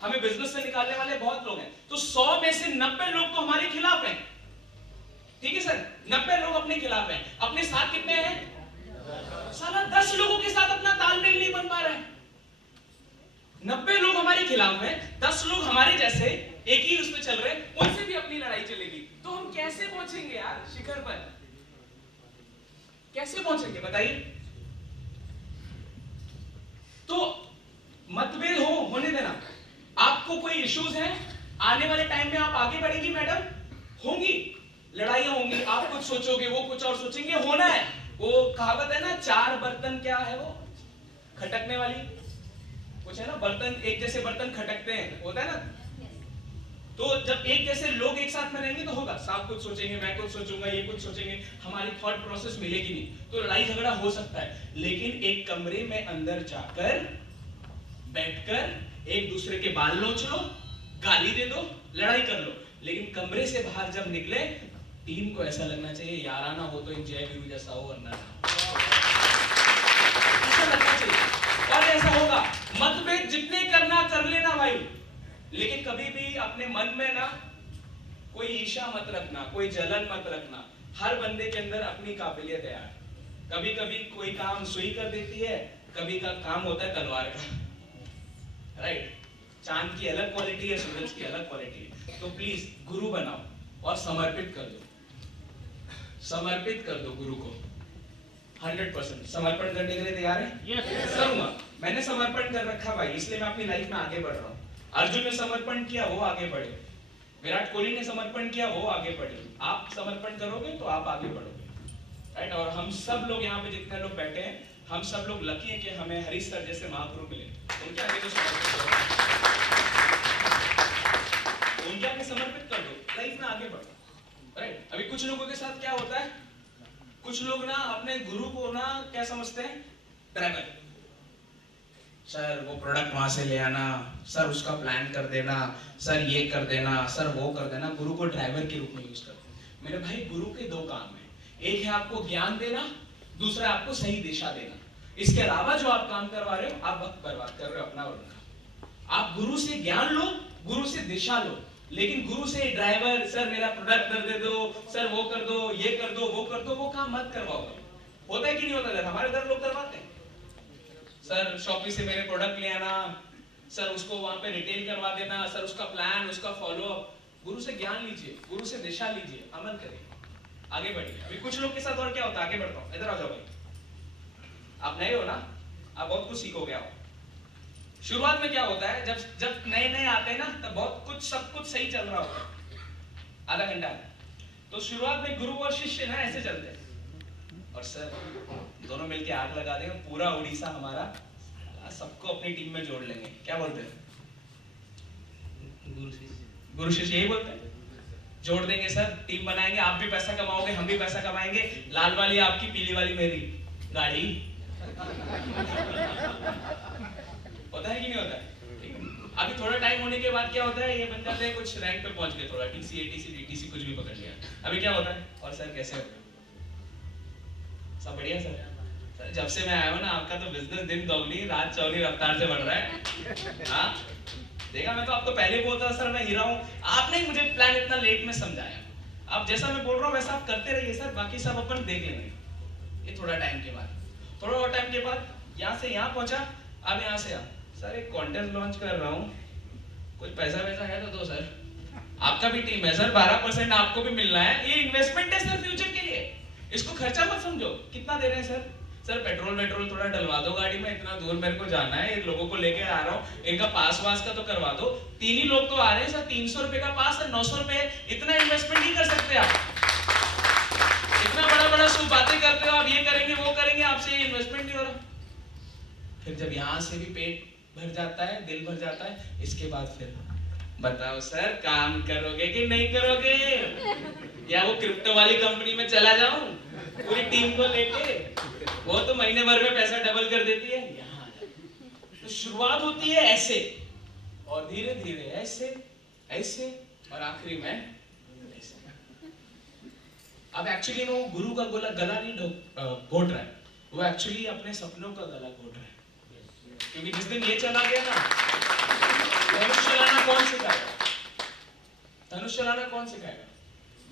हमें बिजनेस से निकालने वाले बहुत लोग हैं। तो 100 में से 90 लोग तो हमारे खिलाफ हैं, ठीक है सर? 90 लोग अपने खिलाफ हैं, अपने साथ कितने हैं? साला 10 लोगों के साथ अपना तालमेल नहीं बन पा रहा है। 90 लोग हमारे खिलाफ हैं, 10 लोग हमारे जैसे एक ही उस पे चल रहे हैं, उनसे भी अपनी लड़ाई चलेगी, तो हम कैसे पहुंचेंगे यार शिखर पर? कैसे पहुंचेंगे बताइए? तो मतभेद होने देना। आपको कोई इश्यूज हैं, आने वाले टाइम में आप आगे बढ़ेंगी मैडम, होंगी लड़ाइयां होंगी, आप कुछ सोचोगे, वो कुछ और सोचेंगे, होना है। वो कहावत है ना, 4 बर्तन क्या है वो खटकने वाली, कुछ है ना, बर्तन एक जैसे बर्तन खटकते हैं, होता है ना। तो जब एक जैसे लोग एक साथ में रहेंगे तो होगा, साहब कुछ सोचेंगे, मैं कुछ सोचूंगा, ये कुछ सोचेंगे, हमारी थॉट प्रोसेस मिलेगी नहीं, तो लड़ाई झगड़ा हो सकता है। लेकिन एक कमरे में अंदर जाकर बैठकर एक दूसरे के बाल नोच लो, गाली दे दो, लड़ाई कर लो, लेकिन कमरे से बाहर जब निकले, टीम को ऐसा लगना चाहिए याराना हो तो एक जय गुरु जैसा हो, वरना ऐसा लगना चाहिए। और ऐसा होगा, मतभेद जितने करना कर लेना भाई, लेकिन कभी भी अपने मन में ना कोई ईर्ष्या मत रखना, कोई जलन मत रखना। हर बंदे के अंदर अपनी काबिलियत है यार। कभी कभी कोई काम सुई कर देती है, कभी का काम होता है तलवार का, राइट? चांद की अलग क्वालिटी है, सूरज की अलग क्वालिटी है। तो प्लीज गुरु बनाओ और समर्पित कर दो, समर्पित कर दो गुरु को 100%। समर्पण करने के लिए तैयार है? Yes. करूंगा, मैंने समर्पण कर रखा भाई, इसलिए मैं अपनी लाइफ में आगे बढ़ रहा हूँ। अर्जुन ने समर्पण किया, वो आगे बढ़े। विराट कोहली ने समर्पण किया, वो आगे बढ़े। आप समर्पण करोगे तो आप आगे बढ़ोगे, राइट? और हम सब लोग यहाँ पे जितने लोग बैठे हैं, हम सब लोग लकी हैं कि हमें हरीश सर जैसे महागुरु मिले। उनके आगे तो समर्पित करो, उनके आगे समर्पित कर दो, लाइफ में आगे बढ़ो, राइट? अभी कुछ लोगों के साथ क्या होता है, कुछ लोग ना अपने गुरु को ना क्या समझते हैं, ड्राइवर। सर वो प्रोडक्ट वहां से ले आना, सर उसका प्लान कर देना, सर ये कर देना, सर वो कर देना। गुरु को ड्राइवर के रूप में यूज करते हैं। मेरे भाई गुरु के दो काम है, एक है आपको ज्ञान देना, दूसरा आपको सही दिशा देना। इसके अलावा जो आप काम करवा रहे हो, आप वक्त बर्बाद कर रहे हो अपना और उनका। आप गुरु से ज्ञान लो, गुरु से दिशा लो, लेकिन गुरु से ड्राइवर सर मेरा प्रोडक्ट कर दे दो, सर वो कर दो, ये कर दो, वो कर दो, वो काम मत करवाओ। होता है कि नहीं होता? सर हमारे इधर लोग करवाते हैं, सर शॉपी से मेरे प्रोडक्ट ले आना, सर उसको वहां पे रिटेल करवा देना, सर उसका प्लान, उसका फॉलो अप। गुरु से ज्ञान लीजिए, गुरु से दिशा लीजिए, अमल करिए, आगे बढ़िए। अभी कुछ लोग के साथ और क्या होता है, आगे बढ़ता हूं, इधर आ जाओ भाई। आप नए हो ना, आप बहुत कुछ सीखोगे। आओ। शुरुआत में क्या होता है, जब नए नए आते हैं ना, तब बहुत कुछ सब कुछ सही चल रहा होता है, आधा घंटा। तो शुरुआत में गुरु और शिष्य ना ऐसे चलते हैं, और सर दोनों मिलके आग लगा देंगे, पूरा उड़ीसा हमारा, सबको अपनी टीम में जोड़ लेंगे। क्या बोलते हैं? गुरु शिष्य यही बोलते हैं, जोड़ देंगे सर, टीम बनाएंगे, आप भी पैसा कमाओगे, हम भी पैसा कमाएंगे, लाल वाली आपकी, पीली वाली मेरी गाड़ी। होता है कि नहीं होता है? अभी थोड़ा टाइम होने के बाद क्या होता है, ये बन जाते हैं कुछ रैंक पे पहुंच गए, थोड़ा टीसी एटीसी डीटीसी कुछ भी पकड़ लिया। अभी क्या होता है, और सर कैसे हो? सब बढ़िया सर। सर जब से मैं आया हूं ना, आपका तो बिजनेस दिन दोगुनी रात चौगुनी रफ्तार से बढ़ रहा है। हाँ देखा, मैं तो आपको पहले बोलता था सर मैं हीरा हूं, आपने ही मुझे प्लान इतना लेट में समझाया। आप जैसा मैं बोल रहा हूं वैसा आप करते रहिए सर, बाकी सब अपन देख लेंगे। ये थोड़ा टाइम के बाद, थोड़ा और टाइम के बाद यहाँ से यहाँ पहुंचा, अब यहाँ से यहाँ, सर एक कॉन्टेस्ट लॉन्च कर रहा हूँ, कुछ पैसा वैसा है तो दो सर। आपका भी टीम है सर, 12% आपको भी मिलना है, ये इन्वेस्टमेंट है सर फ्यूचर के लिए, इसको खर्चा मत समझो। कितना दे रहे हैं सर? सर पेट्रोल वेट्रोल थोड़ा डलवा दो गाड़ी में, इतना दूर मेरे को जाना है, लोगों को लेके आ रहा हूँ, इनका पास वास का तो करवा दो। 3 ही लोग तो आ रहे हैं सर, 300 रुपए का पास है, 900 रुपए, इतना इन्वेस्टमेंट नहीं कर सकते आप। इतना बड़ा बड़ा सब बातें करते हो आप, ये करेंगे वो करेंगे, आपसे ये इन्वेस्टमेंट नहीं हो रहा। फिर जब यहाँ से भी पेट भर जाता है, दिल भर जाता है, इसके बाद फिर बताओ सर काम करोगे कि नहीं करोगे, या वो क्रिप्टो वाली कंपनी में चला जाऊं पूरी टीम को लेके, वो तो महीने भर में पैसा डबल कर देती है। यहाँ तो शुरुआत होती है ऐसे, और धीरे धीरे ऐसे ऐसे, और आखिरी में ऐसे। अब एक्चुअली वो गुरु का गला नहीं घोट रहा है, वो एक्चुअली अपने सपनों का गला घोट रहा है। क्योंकि जिस दिन ये चला गया ना, धनुष चलाना कौन सिखाएगा? धनुष चलाना कौन सिखाएगा?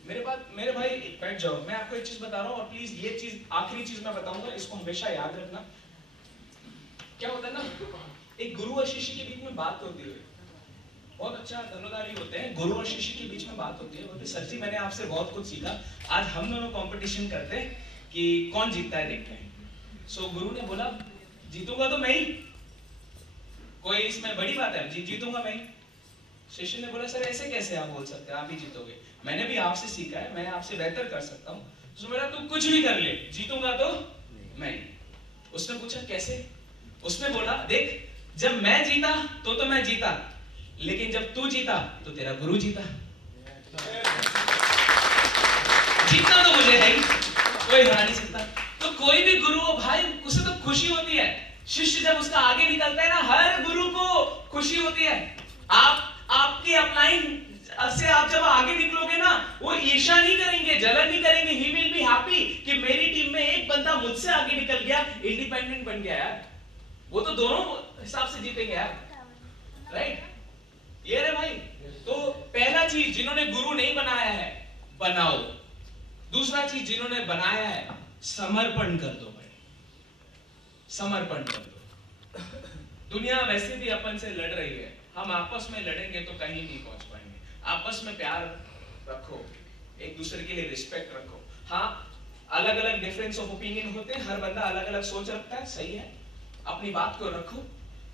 मेरे भाई बैठ जाओ, मैं आपको एक चीज बता रहा हूँ, और प्लीज ये चीज आखिरी चीज मैं बताऊंगा, इसको हमेशा याद रखना। क्या होता है ना, एक गुरु और शिष्य के बीच में बात होती है, बहुत अच्छा धनुधारी होते हैं, गुरु और शिष्य के बीच में बात होती है, बोलते सर जी मैंने आपसे बहुत कुछ सीखा, आज हम दोनों कंपटीशन करते हैं कि कौन जीतता है, देखते हैं। सो गुरु ने बोला जीतूंगा तो मैं ही, कोई इसमें बड़ी बात है, जीतूंगा मैं ही। शिष्य ने बोला सर ऐसे कैसे आप बोल सकते हैं, आप ही जीतोगे, मैंने भी आपसे सीखा है, मैं आपसे बेहतर कर सकता हूँ। तो मेरा तू कुछ भी कर ले, जीतूंगा तो मैं। उसने पूछा कैसे? उसने बोला देख, जब मैं जीता तो मैं जीता, लेकिन जब तू जीता तो तेरा गुरु जीता। जीतना तो मुझे है ही, कोई हरा नहीं सकता। तो कोई भी गुरु हो भाई, उसे तो खुशी होती है, शिष्य जब उसका आगे निकलता है ना, हर गुरु को खुशी होती है। आपके अपलाइन से आप जब आगे निकलोगे ना, वो ईर्ष्या नहीं करेंगे, जलन नहीं करेंगे, ही विल बी हैप्पी कि मेरी टीम में एक बंदा मुझसे आगे निकल गया, इंडिपेंडेंट बन गया यार। वो तो दोनों हिसाब से जीतेंगे यार, राइट? ये रे भाई। तो पहला चीज जिन्होंने गुरु नहीं बनाया है, बनाओ। दूसरा चीज जिन्होंने बनाया है, समर्पण कर दो भाई, समर्पण कर दो। दुनिया वैसे भी अपन से लड़ रही है, हम आपस में लड़ेंगे तो कहीं नहीं पहुंच पाएंगे। आपस में प्यार रखो, एक दूसरे के लिए रिस्पेक्ट रखो। हाँ, अलग अलग डिफरेंस ऑफ ओपिनियन होते हैं, हर बंदा अलग अलग सोच रखता है, सही है, अपनी बात को रखो,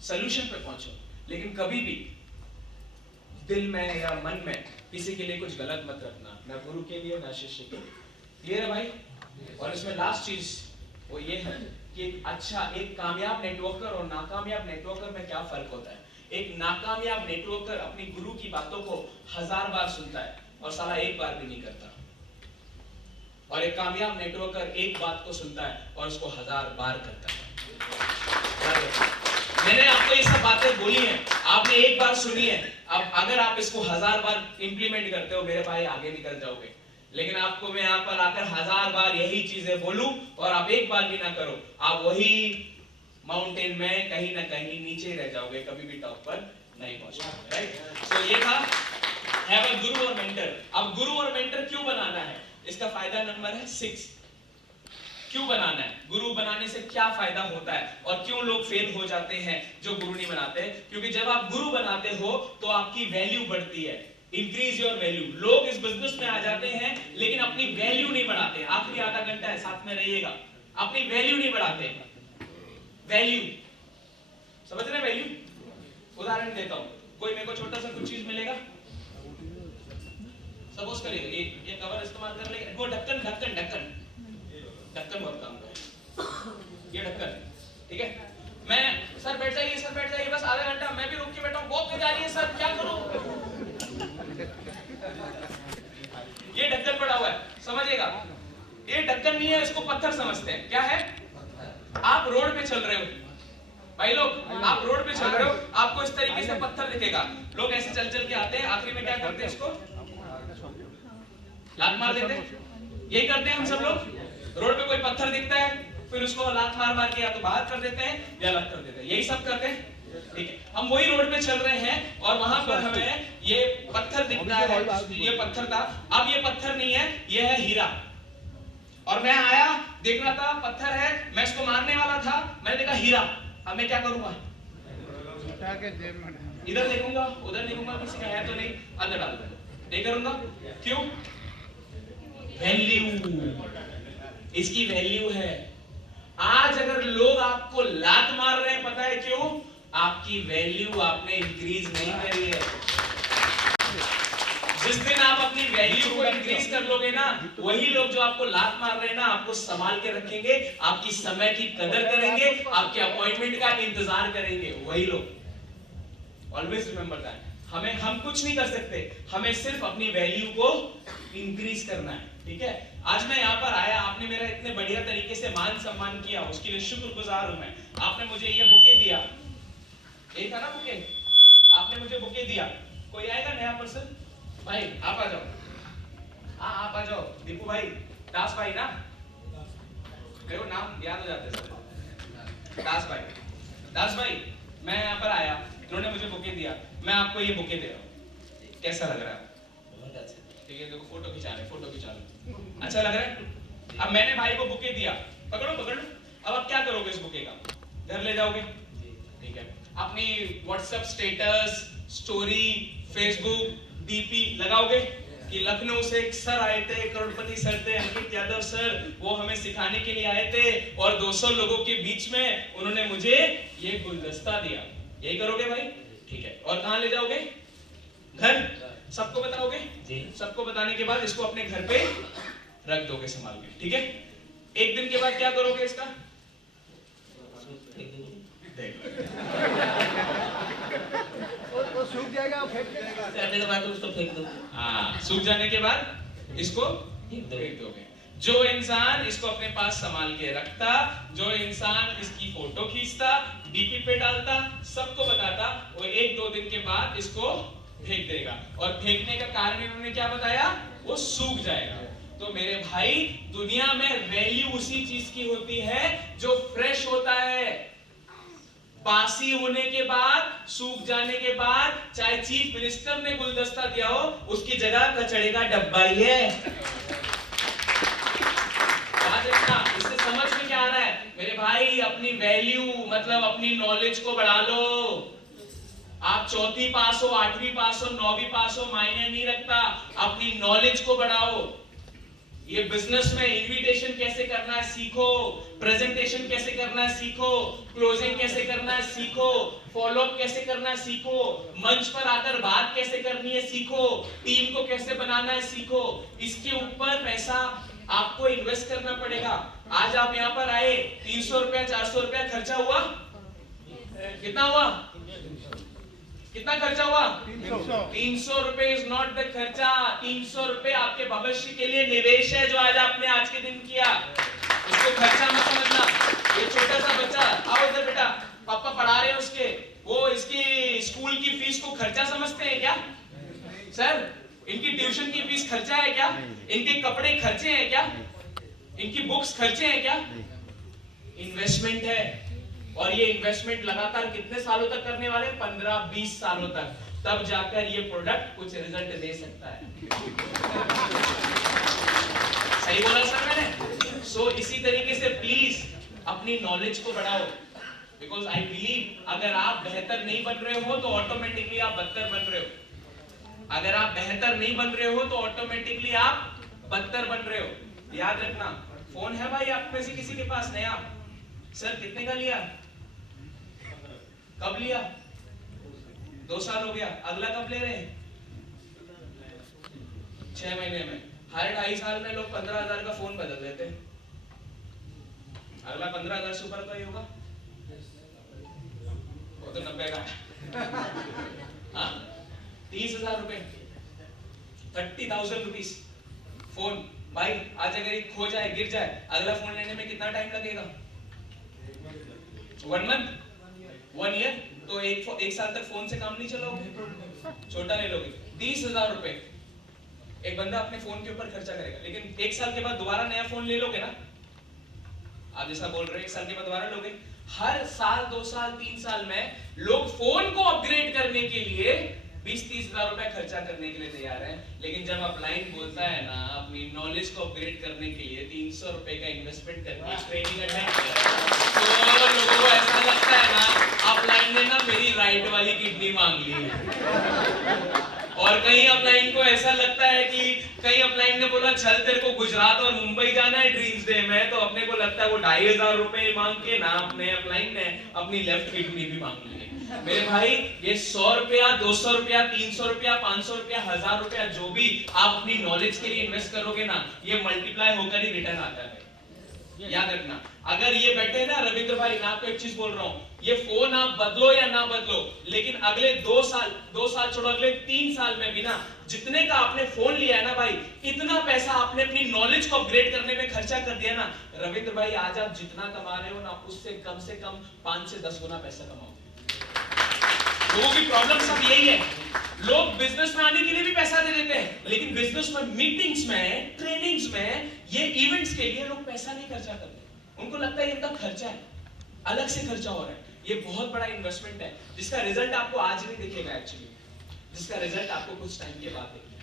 सॉल्यूशन पे पहुंचो, लेकिन कभी भी दिल में या मन में किसी के लिए कुछ गलत मत रखना, ना गुरु के लिए ना शिष्य के लिए। ये है भाई। और इसमें लास्ट चीज वो ये है कि एक कामयाब नेटवर्कर और नाकामयाब नेटवर्कर में क्या फर्क होता है। एक नाकामयाब नेटवर्कर अपनी गुरु की बातों को 1000 बार सुनता है और साला एक बार भी नहीं करता, और एक कामयाब नेटवर्कर एक बात को सुनता है और उसको 1000 बार करता है। मैंने आपको ये सब बातें बोली हैं, आपने एक बार सुनी है, अब अगर आप इसको 1000 बार इंप्लीमेंट करते हो मेरे भाई, आगे निकल जाओगे। लेकिन आपको मैं यहाँ पर आकर 1000 बार यही चीजें बोलूं और आप एक बार भी ना करो, आप वही माउंटेन में कहीं ना कहीं नीचे रह जाओगे, कभी भी टॉप पर नहीं पहुंच पाओगे, राइट। सो ये था हैव अ गुरु और मेंटर। अब गुरु और मेंटर क्यों बनाना है, इसका फायदा नंबर है 6। क्यों बनाना है, गुरु बनाने से क्या फायदा होता है और क्यों लोग फेल हो जाते हैं जो गुरु नहीं बनाते। क्योंकि जब आप गुरु बनाते हो तो आपकी वैल्यू बढ़ती है, इंक्रीज योर वैल्यू। लोग इस बिजनेस में आ जाते हैं लेकिन अपनी वैल्यू नहीं बढ़ाते। आखिरी आधा घंटा है, साथ में रहिएगा, अपनी वैल्यू नहीं बढ़ाते। वैल्यू समझ रहे हैं, वैल्यू। उदाहरण देता हूं, कोई मेरे को छोटा सा कुछ चीज मिलेगा, सपोज करिए ये कवर इस्तेमाल कर लेंगे, वो ढक्कन ढक्कन ढक्कन ढक्कन बहुत काम का है, ये ढक्कन, ठीक है। मैं सर बैठ जाइए बस आधा घंटा, मैं भी रुक के बैठा हूं, बहुत तेज आ रही है सर, क्या करूं। ये ढक्कन पड़ा हुआ है, समझिएगा, ये ढक्कन नहीं है, इसको पत्थर समझते हैं। क्या है, आप रोड पे चल रहे हो भाई लोग, आप रोड पे चल रहे हो, आपको इस तरीके से पत्थर दिखेगा, लोग ऐसे चल चल के आते हैं, आखिरी में क्या करते हैं, इसको लात मार देते हैं। यही करते हैं हम सब लोग, रोड पे कोई पत्थर दिखता है फिर उसको लात मार मार के या तो बाहर कर देते हैं या अलग कर देते हैं, यही सब करते हैं, ठीक है। हम वही रोड पे चल रहे हैं और वहां पर हमें ये पत्थर दिखता है, ये पत्थर था, अब ये पत्थर नहीं है, ये है हीरा। और मैं आया, देख रहा था पत्थर है, मैं इसको मारने वाला था, मैंने देखा हीरा, अब मैं क्या करूंगा, इधर देखूंगा उधर देखूंगा, किसी का है तो नहीं, अंदर डाल दूंगा, नहीं करूंगा। क्यों, वैल्यू, इसकी वैल्यू है। आज अगर लोग आपको लात मार रहे हैं, पता है क्यों, आपकी वैल्यू आपने इंक्रीज नहीं करी है। जिस दिन आप अपनी वैल्यू को इंक्रीज कर लोगे ना, वही लोग जो आपको लात मार रहे हैं ना, आपको संभाल के रखेंगे, आपकी समय की कदर करेंगे, आपके अपॉइंटमेंट का इंतजार करेंगे, वही लोग। Always remember that. हम कुछ नहीं कर सकते, हमें सिर्फ अपनी वैल्यू को इंक्रीज करना है, ठीक है। आज मैं यहाँ पर आया, आपने मेरा इतने बढ़िया तरीके से मान सम्मान किया, उसके लिए शुक्रगुजार हूं मैं। आपने मुझे ये बुके दिया, यही था ना बुके, आपने मुझे बुके दिया। कोई आएगा नया पर्सन, भाई आप आ जाओ, हाँ आप आ जाओ, दीपू भाई, दास भाई ना, मेरे को नाम याद हो जाते सर, दास भाई, मैं यहाँ पर आया, इन्होंने मुझे बुके दिया, मैं आपको ये बुके दे रहा हूँ, कैसा लग रहा है, ठीक है, देखो फोटो खिंचा रहे, अच्छा लग रहा है। अब मैंने भाई को बुके दिया, पकड़ो, अब आप क्या करोगे इस बुके का, घर ले जाओगे, ठीक है, अपनी WhatsApp status, story, Facebook, DP लगाओगे कि लखनऊ से एक सर आए थे, करोड़पति सर थे, अंकित यादव सर, वो हमें सिखाने के लिए आए थे और 200 लोगों के बीच में उन्होंने मुझे ये गुलदस्ता दिया, यही करोगे भाई, ठीक है। और कहाँ ले जाओगे, घर, सबको बताओगे जी, सबको बताने के बाद इसको अपने घर पे रख दोगे संभाल के, ठीक है। एक दिन के बाद क्या करोगे इसका, वो सूख जाएगा, फेंक बाद उसको फेंक दो। हाँ, सूख जाने के बाद इसको फेंक दोगे। जो इंसान इसको अपने पास संभाल के रखता, जो इंसान इसकी फोटो खींचता, डीपी पे डालता, सबको बताता, वो 1-2 दिन के बाद इसको फेंक देगा। और फेंकने का कारण इन्होंने क्या बताया, वो सूख जाएगा। तो मेरे भाई, दुनिया में वैल्यू उसी चीज की होती है जो फ्रेश होता है। बासी होने के बाद, सूख जाने के बाद, चाहे चीफ मिनिस्टर ने गुलदस्ता दिया हो, उसकी जगह कचड़े का डब्बा ही है। इससे समझ में क्या आ रहा है मेरे भाई, अपनी वैल्यू मतलब अपनी नॉलेज को बढ़ा लो। आप 4वीं पास हो, 8वीं पास हो, 9वीं पास हो, मायने नहीं रखता, अपनी नॉलेज को बढ़ाओ। ये बिजनेस में इनविटेशन कैसे करना है सीखो, प्रेजेंटेशन कैसे करना है सीखो, क्लोजिंग कैसे करना है सीखो, फॉलोअप कैसे करना है सीखो, मंच पर आकर बात कैसे करनी है सीखो, टीम को कैसे बनाना है सीखो। इसके ऊपर पैसा आपको इन्वेस्ट करना पड़ेगा। आज आप यहाँ पर आए, 300 रुपया 400 रुपया खर्चा हुआ, कितना हुआ, कितना खर्चा हुआ, 300 रुपए इज नॉट द खर्चा। 300 रुपए आपके भविष्य के लिए निवेश है जो आज आपने आज के दिन किया, उसको खर्चा मत समझना। ये छोटा सा बच्चा, आओ इधर बेटा, पापा पढ़ा रहे हैं उसके, वो इसकी स्कूल की फीस को खर्चा समझते हैं क्या सर? इनकी ट्यूशन की फीस खर्चा है क्या? इनके कपड़े खर्चे हैं क्या? इनकी बुक्स खर्चे हैं क्या? इन्वेस्टमेंट है। और ये इन्वेस्टमेंट लगातार कितने सालों तक करने वाले? 15-20 सालों तक। तब जाकर ये प्रोडक्ट कुछ रिजल्ट दे सकता है। सही बोला सर मैंने? सो इसी तरीके से प्लीज अपनी नॉलेज को बढ़ाओ, बिकॉज आई बिलीव अगर आप बेहतर नहीं बन रहे हो तो ऑटोमेटिकली आप बदतर बन रहे हो। अगर आप बेहतर नहीं बन रहे हो तो ऑटोमेटिकली आप बदतर बन रहे हो। याद रखना। फोन है भाई आप में से किसी के पास नया? सर कितने का लिया? कब लिया? 2 साल हो गया। अगला कब ले रहे हैं? 6 महीने में। हर 2.5 साल में लोग 15,000 का फोन बदल देते हैं। अगला 15,000 से ऊपर का ही होगा। वो तो 90 का हाँ 30,000 रुपए, 30,000 रुपीज फोन। भाई आज अगर ये खो जाए, गिर जाए, अगला फोन लेने में कितना टाइम लगेगा? 1 मंथ, 1 ईयर। तो एक साल तक फोन से काम नहीं चलाओगे, छोटा ले लोगे। 30,000 रुपए एक बंदा अपने फोन के ऊपर खर्चा करेगा, लेकिन 1 साल के बाद दोबारा नया फोन ले लोगे ना? आप जैसा बोल रहे 1 साल के बाद दोबारा लोगे। हर साल 2 साल 3 साल में लोग फोन को अपग्रेड करने के लिए 20-30 हजार रुपए खर्चा करने के लिए तैयार हैं। लेकिन जब अपलाइन बोलता है ना अपनी नॉलेज को अपग्रेड करने के लिए 300 रुपए का इन्वेस्टमेंट करके ट्रेनिंग अटेंड किया, तो लोगों को ऐसा लगता है ना अपलाइन ने ना मेरी राइट वाली किडनी मांग ली है। और कहीं अपलाइन को ऐसा लगता है कि कहीं अपलाइन ने बोला चल तेरे को गुजरात और मुंबई जाना है ड्रीम्स डे में, तो अपने को लगता है वो 2,500 रुपए मांग के ना अपने अपलाइन ने अपनी लेफ्ट किडनी भी मांग ली है। मेरे भाई ये 100 रुपया, 200 रुपया, 300 रुपया, 500 रुपया, 1000 रुपया जो भी आप अपनी नॉलेज के लिए इन्वेस्ट करोगे ना, ये मल्टीप्लाई होकर ही रिटर्न आता है। याद रखना। अगर ये बैठे ना रविंद्र भाई, मैं आपको एक चीज बोल रहा हूँ, ये फोन आप बदलो या ना बदलो, लेकिन अगले 2 साल छोड़ो, अगले 3 साल में भी ना जितने का आपने फोन लिया है ना भाई, इतना पैसा आपने अपनी नॉलेज को अपग्रेड करने में खर्चा कर दिया ना रविंद्र भाई, आज आप जितना कमा रहे हो ना उससे कम 5 से 10 गुना पैसा कमाओगे। लोगों की प्रॉब्लम सब यही है, लोग बिजनेस में आने के लिए भी पैसा दे देते हैं, लेकिन बिजनेस में, मीटिंग्स में, ट्रेनिंग्स में, ये इवेंट्स के लिए लोग पैसा नहीं खर्चा करते। उनको लगता है इनका खर्चा है, अलग से खर्चा हो रहा है। ये बहुत बड़ा इन्वेस्टमेंट है जिसका रिजल्ट आपको आज नहीं दिखेगा एक्चुअली, जिसका रिजल्ट आपको कुछ टाइम के बाद दिखेगा।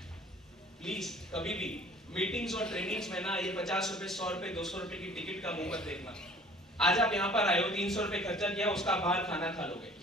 प्लीज कभी भी मीटिंग्स और ट्रेनिंग्स में ना ये 50 रुपए, 100 रुपए, 200 रुपए की टिकट का मुंह मत देखना। आज आप यहाँ पर आए हो, 300 रुपए खर्चा किया, उसका बाहर खाना खा लोगे।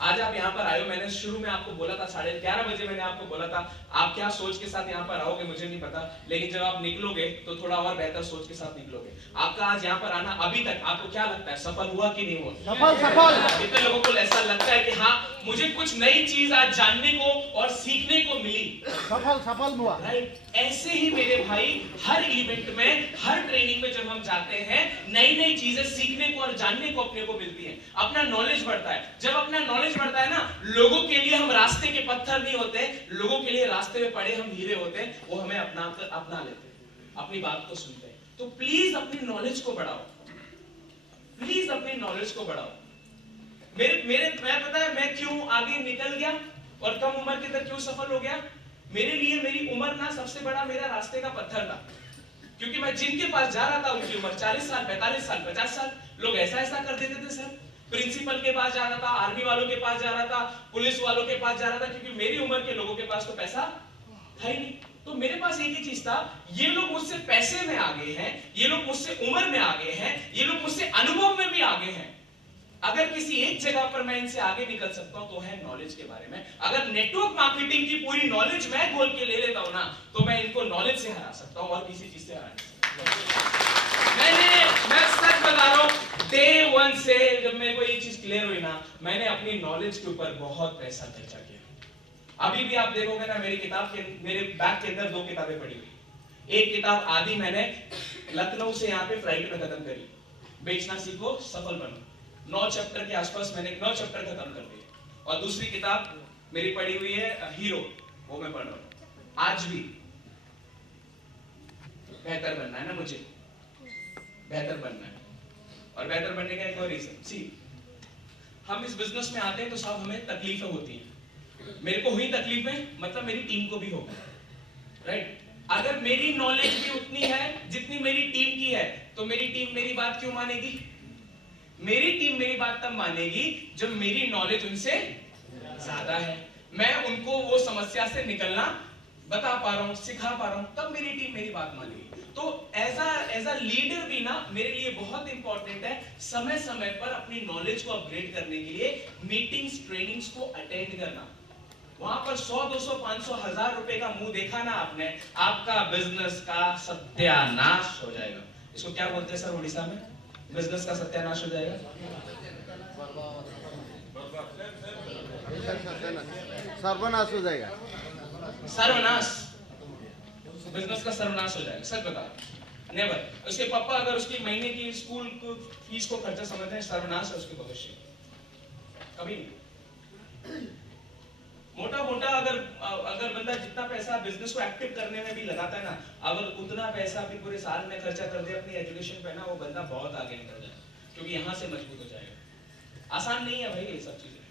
आज आप यहाँ पर आए हो, मैंने शुरू में आपको बोला था 11:30 बजे मैंने आपको बोला था, आप क्या सोच के साथ यहाँ पर आओगे मुझे नहीं पता, लेकिन जब आप निकलोगे तो थोड़ा और बेहतर सोच के साथ निकलोगे। आपका आज यहाँ पर आना अभी तक आपको क्या लगता है, सफल हुआ कि नहीं हुआ? सफल। कितने लोगों को ऐसा लगता है कि हाँ मुझे कुछ नई चीज आज जानने को और सीखने को मिली, सफल हुआ। राइट? ऐसे ही मेरे भाई हर इवेंट में, हर ट्रेनिंग में जब हम जाते हैं, नई चीजें सीखने को और जानने को अपने को मिलती है, अपना नॉलेज बढ़ता है। जब अपना नॉलेज बढ़ता है ना, लोगों के लिए हम रास्ते के पत्थर नहीं होते, लोगों के लिए रास्ते में पड़े हम हीरे होते हैं, वो हमें अपना लेते हैं, अपनी बात को सुनते हैं। तो प्लीज अपनी नॉलेज को बढ़ाओ, प्लीज अपनी नॉलेज को बढ़ाओ। मैं पता है मैं क्यों आगे निकल गया और कम उम्र के तक क्यों सफल हो गया? मेरे लिए मेरी उम्र ना सबसे बड़ा मेरा रास्ते का पत्थर था, क्योंकि मैं जिनके पास जा रहा था उनकी उम्र 40 साल, 45 साल, 50 साल। लोग ऐसा कर देते थे सर। प्रिंसिपल के पास जा रहा था, आर्मी वालों के पास जा रहा था, पुलिस वालों के पास जा रहा था, क्योंकि मेरी उम्र के लोगों के पास तो पैसा था ही नहीं। तो मेरे पास एक ही चीज था, ये लोग मुझसे पैसे में आगे हैं, ये लोग मुझसे उम्र में आगे हैं, ये लोग मुझसे अनुभव में भी आगे हैं। अगर किसी एक जगह पर मैं इनसे आगे निकल सकता हूं तो है नॉलेज के बारे में। अगर नेटवर्क मार्केटिंग की पूरी नॉलेज मैं खोल के ले लेता हूं ना, तो मैं इनको नॉलेज से हरा सकता हूं और किसी चीज से हरा नहीं सकता। मैं सच बता रहा हूं, डे 1 से जब मेरे को ये चीज क्लियर हुई ना, मैंने अपनी नॉलेज के ऊपर बहुत पैसा खर्चा किया। अभी भी आप देखोगे ना मेरी किताब के, मेरे बैग के अंदर 2 किताबें पड़ी हुई। एक किताब आधी मैंने लखनऊ से यहाँ पे फ्लाइट में खत्म करी, बेचना सीखो सफल बनो। 9 चैप्टर के आसपास मैंने 9 चैप्टर खत्म कर दिए। और दूसरी किताब मेरी पड़ी हुई है हीरो, वो मैं पढ़ रहा हूँ। आज भी बेहतर बनना है ना, मुझे बेहतर बनना है, और बेहतर बनने का एक और रीजन, सी हम इस बिजनेस में आते हैं तो सब हमें तकलीफें होती हैं। मेरे को हुई तकलीफें, मतलब मेरी टीम को भी होगा, राइट? अगर मेरी नॉलेज भी उतनी है जितनी मेरी टीम की है, तो मेरी टीम मेरी बात क्यों मानेगी? मेरी टीम मेरी बात तब मानेगी जब मेरी नॉलेज उनसे ज्यादा है, मैं उनको वो समस्या से निकलना बता पा रहा हूं, सिखा पा रहा हूं, तब मेरी टीम मेरी बात मानेगी। तो एज अ लीडर भी ना मेरे लिए बहुत इंपॉर्टेंट है समय समय पर अपनी नॉलेज को अपग्रेड करने के लिए मीटिंग्स, ट्रेनिंग्स को अटेंड करना। वहां पर 100, 200, 500, 1000 रुपए का मुंह देखा ना आपने, आपका बिजनेस का सत्यानाश हो जाएगा। इसको क्या बोलते हैं सर उड़ीसा में? बिजनेस का सत्यानाश हो जाएगा, सर्वनाश हो जाएगा, सर्वनाश, बिजनेस का सर्वनाश हो जाएगा। सच बता, नेवर। उसके पापा अगर उसकी महीने की स्कूल को फीस को खर्चा समझते हैं, सर्वनाश है उसके भविष्य, कभी नहीं। मोटा मोटा अगर बंदा जितना पैसा बिजनेस को एक्टिव करने में भी लगाता है ना, अगर उतना पैसा भी पूरे साल में खर्चा कर दे अपनी एजुकेशन पे ना, वो बंदा बहुत आगे निकल जाए, क्योंकि यहाँ से मजबूत हो जाएगा। आसान नहीं है भाई ये सब चीजें।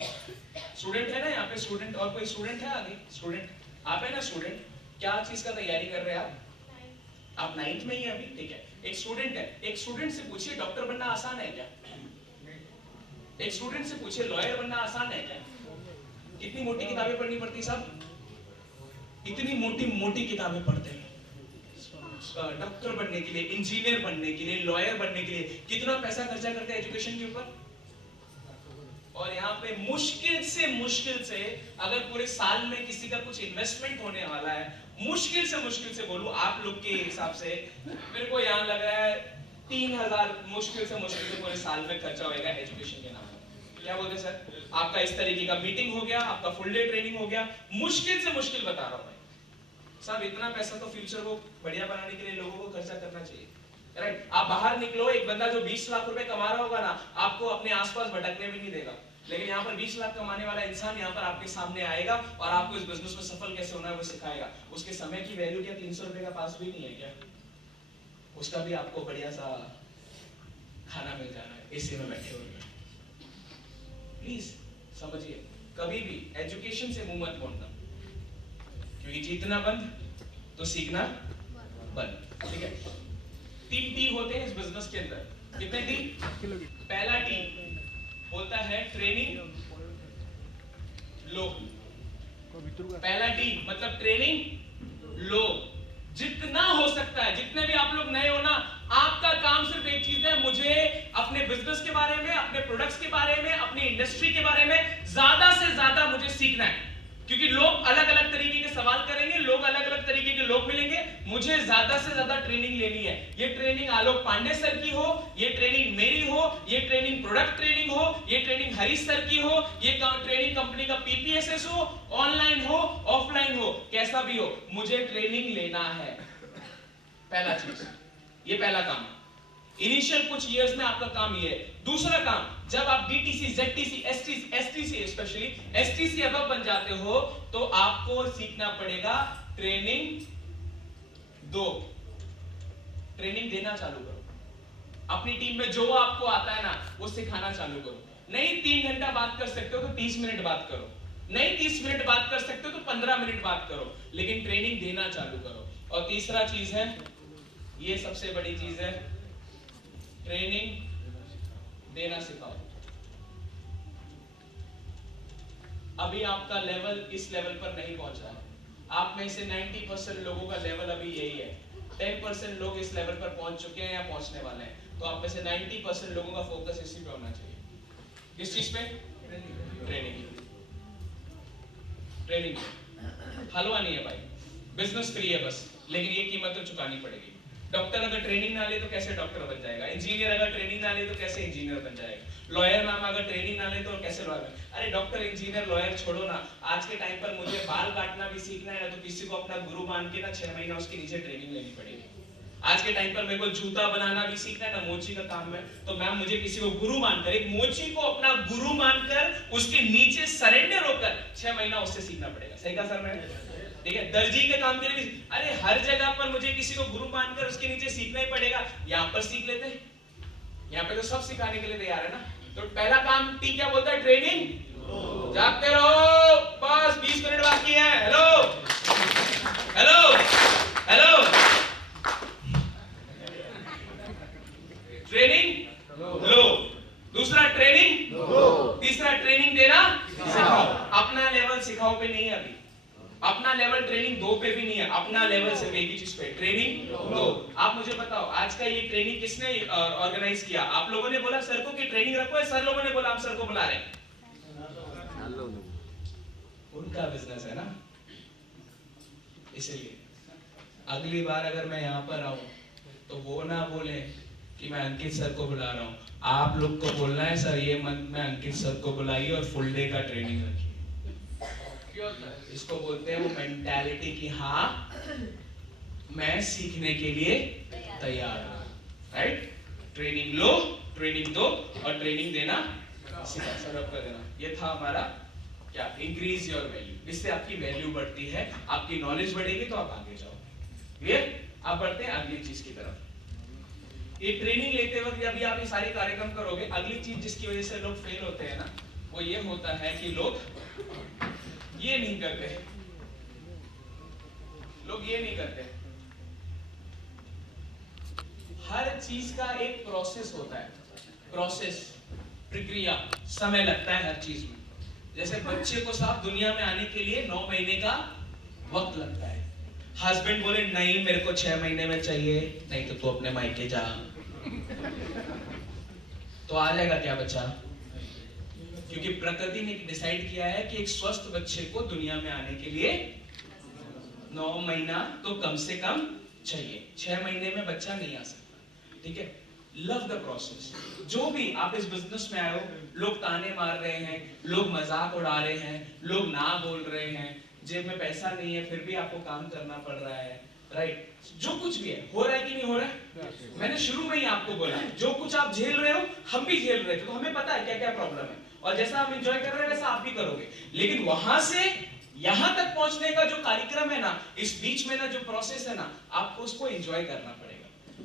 स्टूडेंट है ना यहाँ पे, स्टूडेंट, और कोई स्टूडेंट है आगे? स्टूडेंट आप है ना? स्टूडेंट क्या चीज का तैयारी कर रहे हैं आप 9th में ही अभी, ठीक है। एक स्टूडेंट है, एक स्टूडेंट से पूछिए डॉक्टर बनना आसान है क्या? एक स्टूडेंट से पूछिए लॉयर बनना आसान है क्या? कितनी मोटी किताबें पढ़नी पड़ती सब, इतनी मोटी मोटी किताबें पढ़ते हैं डॉक्टर बनने के लिए, इंजीनियर बनने के लिए, लॉयर बनने के लिए। कितना पैसा खर्चा करते हैं एजुकेशन के ऊपर। और यहाँ पे मुश्किल से अगर पूरे साल में किसी का कुछ इन्वेस्टमेंट होने वाला है, मुश्किल से बोलूं आप लोग के हिसाब से, मेरे को यहाँ लग रहा है 3000 मुश्किल से पूरे साल में खर्चा होगा एजुकेशन के नाम पर। क्या बोलते सर? आपका इस तरीके का मीटिंग हो गया, आपका फुल डे ट्रेनिंग हो गया, मुश्किल से बता रहा हूं भाई साहब। इतना पैसा तो फ्यूचर को बढ़िया बनाने के लिए लोगों को खर्चा करना चाहिए, राइट? आप बाहर निकलो, एक बंदा जो 20 लाख रुपए कमा रहा होगा ना, आपको अपने आसपास भटकने भी नहीं देगा। लेकिन यहाँ पर 20 लाख कमाने वाला इंसान यहाँ पर आपके सामने आएगा और आपको इस बिजनेस में सफल कैसे होना है वो सिखाएगा। उसके समय की वैल्यू क्या 300 रुपए का पास भी नहीं है क्या? उसका भी आपको बढ़िया सा खाना मिल जाना है एसी में बैठे हुए। प्लीज समझिए, कभी भी एजुकेशन से मुंह मत मोड़ना, क्योंकि जीतना बंद तो सीखना बंद, ठीक है? 3 टी होते हैं इस बिजनेस के अंदर। कितने टी? पहला टी होता है ट्रेनिंग लो। पहला टी मतलब ट्रेनिंग लो, जितना हो सकता है। जितने भी आप लोग नए हो ना, आपका काम सिर्फ एक चीज है, मुझे अपने बिजनेस के बारे में, अपने प्रोडक्ट्स के बारे में, अपनी इंडस्ट्री के बारे में ज्यादा से ज्यादा मुझे सीखना है। क्योंकि लोग अलग अलग तरीके के सवाल करेंगे, लोग अलग अलग तरीके के लोग मिलेंगे, मुझे ज्यादा से ज्यादा ट्रेनिंग लेनी है। ये ट्रेनिंग आलोक पांडे सर की हो, ये ट्रेनिंग मेरी हो, ये ट्रेनिंग प्रोडक्ट ट्रेनिंग हो, ये ट्रेनिंग हरीश सर की हो, ये ट्रेनिंग कंपनी का पीपीएसएस हो, ऑनलाइन हो, ऑफलाइन हो, कैसा भी हो, मुझे ट्रेनिंग लेना है। पहला चीज, ये पहला काम। इनिशियल कुछ इयर्स में आपका काम ये है। दूसरा काम, जब आप DTC, ZTC, STC specially STC above बन जाते हो, तो आपको सीखना पड़ेगा ट्रेनिंग दो। ट्रेनिंग देना चालू करो। अपनी टीम में जो आपको आता है ना, वो सिखाना चालू करो। नहीं 3 घंटा बात कर सकते हो तो 30 मिनट बात करो, नहीं 30 मिनट बात कर सकते हो तो 15 मिनट बात करो, लेकिन ट्रेनिंग देना चालू करो। और तीसरा चीज है, ये सबसे बड़ी चीज है, ट्रेनिंग देना सिखाओ। अभी आपका लेवल इस लेवल पर नहीं पहुंचा है। आप में से 90% लोगों का लेवल अभी यही है। 10% लोग इस लेवल पर पहुंच चुके हैं या पहुंचने वाले हैं। तो आप में से 90% लोगों का फोकस इसी पे होना चाहिए। किस चीज पे? ट्रेनिंग। ट्रेनिंग हलवा नहीं है भाई, बिजनेस फ्री है बस, लेकिन ये कीमत तो चुकानी पड़ेगी। डॉक्टर अगर ट्रेनिंग ना ले तो कैसे डॉक्टर बन जाएगा? इंजीनियर अगर ट्रेनिंग ना ले तो कैसे इंजीनियर बन जाएगा? लॉयर मैम अगर ट्रेनिंग ना ले तो कैसे लॉयर? अरे डॉक्टर, इंजीनियर, लॉयर छोड़ो ना, आज के टाइम पर मुझे बाल काटना भी सीखना है ना, तो किसी को अपना गुरु मान के ना 6 महीना उसके नीचे ट्रेनिंग लेनी पड़ेगी। आज के टाइम पर मेरे को जूता बनाना भी सीखना है ना, मोची का काम है, तो मैम मुझे किसी को गुरु मानकर, एक मोची को अपना गुरु मानकर उसके नीचे सरेंडर होकर 6 महीना उससे सीखना पड़ेगा। सही कहा सर मैंने? ठीक है, दर्जी के काम के लिए भी, अरे हर जगह पर मुझे किसी को गुरु मानकर उसके नीचे सीखना ही पड़ेगा। यहाँ पर सीख लेते हैं, यहाँ पे तो सब सिखाने के लिए तैयार है ना। तो पहला काम टी क्या बोलता है? ट्रेनिंग जागते रहो, बस 20 मिनट बाकी है। हेलो हेलो हेलो, ट्रेनिंग लो, दूसरा ट्रेनिंग लो, तीसरा ट्रेनिंग देना सिखाओ। अपना लेवल सिखाओ पे नहीं है अभी, अपना लेवल ट्रेनिंग 2 पे भी नहीं है, अपना लेवल सिर्फ एक ही चीज पे, ट्रेनिंग लो। आप मुझे बताओ, आज का ये ट्रेनिंग किसने ऑर्गेनाइज किया? आप लोगों ने बोला सर को कि ट्रेनिंग रखो, सर लोगों ने बोला हम सर को बुला रहे हैं? उनका बिजनेस है ना, इसलिए अगली बार अगर मैं यहाँ पर आऊं तो वो ना बोले कि मैं अंकित सर को बुला रहा हूँ, आप लोग को बोलना है सर ये मंथ में अंकित सर को बुलाइए और फुल डे का ट्रेनिंग रखिए। इसको बोलते हैं वो मेंटालिटी की हाँ मैं सीखने के लिए तैयार हूँ, राइट? ट्रेनिंग लो, ट्रेनिंग दो और ट्रेनिंग देना सिखा, सर्व कर देना। ये था हमारा क्या, इंक्रीज योर वैल्यू। इससे आपकी वैल्यू बढ़ती है, आपकी नॉलेज बढ़ेगी तो आप आगे जाओगे। क्लियर? आप बढ़ते हैं अगली चीज की तरफ। ये ट्रेनिंग लेते वक्त जब भी आप ये सारे कार्यक्रम करोगे, अगली चीज जिसकी वजह से लोग फेल होते हैं ना, वो ये होता है कि लोग ये नहीं करते, लोग ये नहीं करते। हर चीज का एक प्रोसेस होता है, प्रोसेस, प्रक्रिया, समय लगता है हर चीज में। जैसे बच्चे को साफ दुनिया में आने के लिए 9 महीने का वक्त लगता है। हस्बैंड बोले नहीं मेरे को 6 महीने में चाहिए, नहीं तो तू अपने मायके जा, तो आ जाएगा क्या बच्चा? क्योंकि प्रकृति ने डिसाइड किया है कि एक स्वस्थ बच्चे को दुनिया में आने के लिए 9 महीना तो कम से कम चाहिए। 6 महीने में बच्चा नहीं आ सकता, ठीक है? Love the process. जो भी आप इस बिजनेस में आए हो, लोग ताने मार रहे हैं, लोग मजाक उड़ा रहे हैं, लोग ना बोल रहे हैं, जेब में पैसा नहीं है फिर भी आपको काम करना पड़ रहा है, राइट? जो कुछ भी है, हो रहा है कि नहीं हो रहा है? मैंने शुरू में ही आपको बोला, जो कुछ आप झेल रहे हो हम भी झेल रहे थे, तो हमें पता है क्या क्या प्रॉब्लम है, और जैसा हम एंजॉय कर रहे हैं वैसा आप भी करोगे। लेकिन वहां से यहां तक पहुंचने का जो कार्यक्रम है ना, इस बीच में ना जो प्रोसेस है ना, आपको उसको एंजॉय करना पड़ेगा।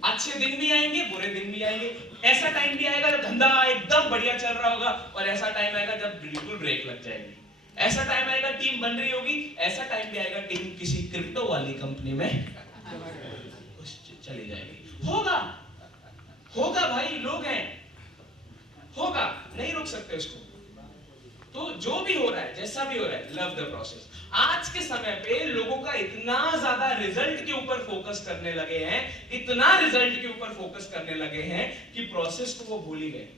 अच्छे दिन भी आएंगे, बुरे दिन भी आएंगे। ऐसा टाइम भी आएगा जब धंधा एकदम बढ़िया चल रहा होगा, और ऐसा टाइम आएगा जब बिल्कुल ब्रेक लग जाएगी। ऐसा टाइम आएगा टीम बन रही होगी, ऐसा टाइम भी आएगा टीम किसी क्रिप्टो वाली कंपनी में चली जाएगी। होगा होगा भाई, लोग हैं, होगा, नहीं रोक सकते उसको। तो जो भी हो रहा है, जैसा भी हो रहा है, लव द प्रोसेस। आज के समय पे लोगों का इतना ज्यादा रिजल्ट के ऊपर फोकस करने लगे हैं, इतना रिजल्ट के ऊपर फोकस करने लगे हैं कि प्रोसेस को वो भूल ही गए।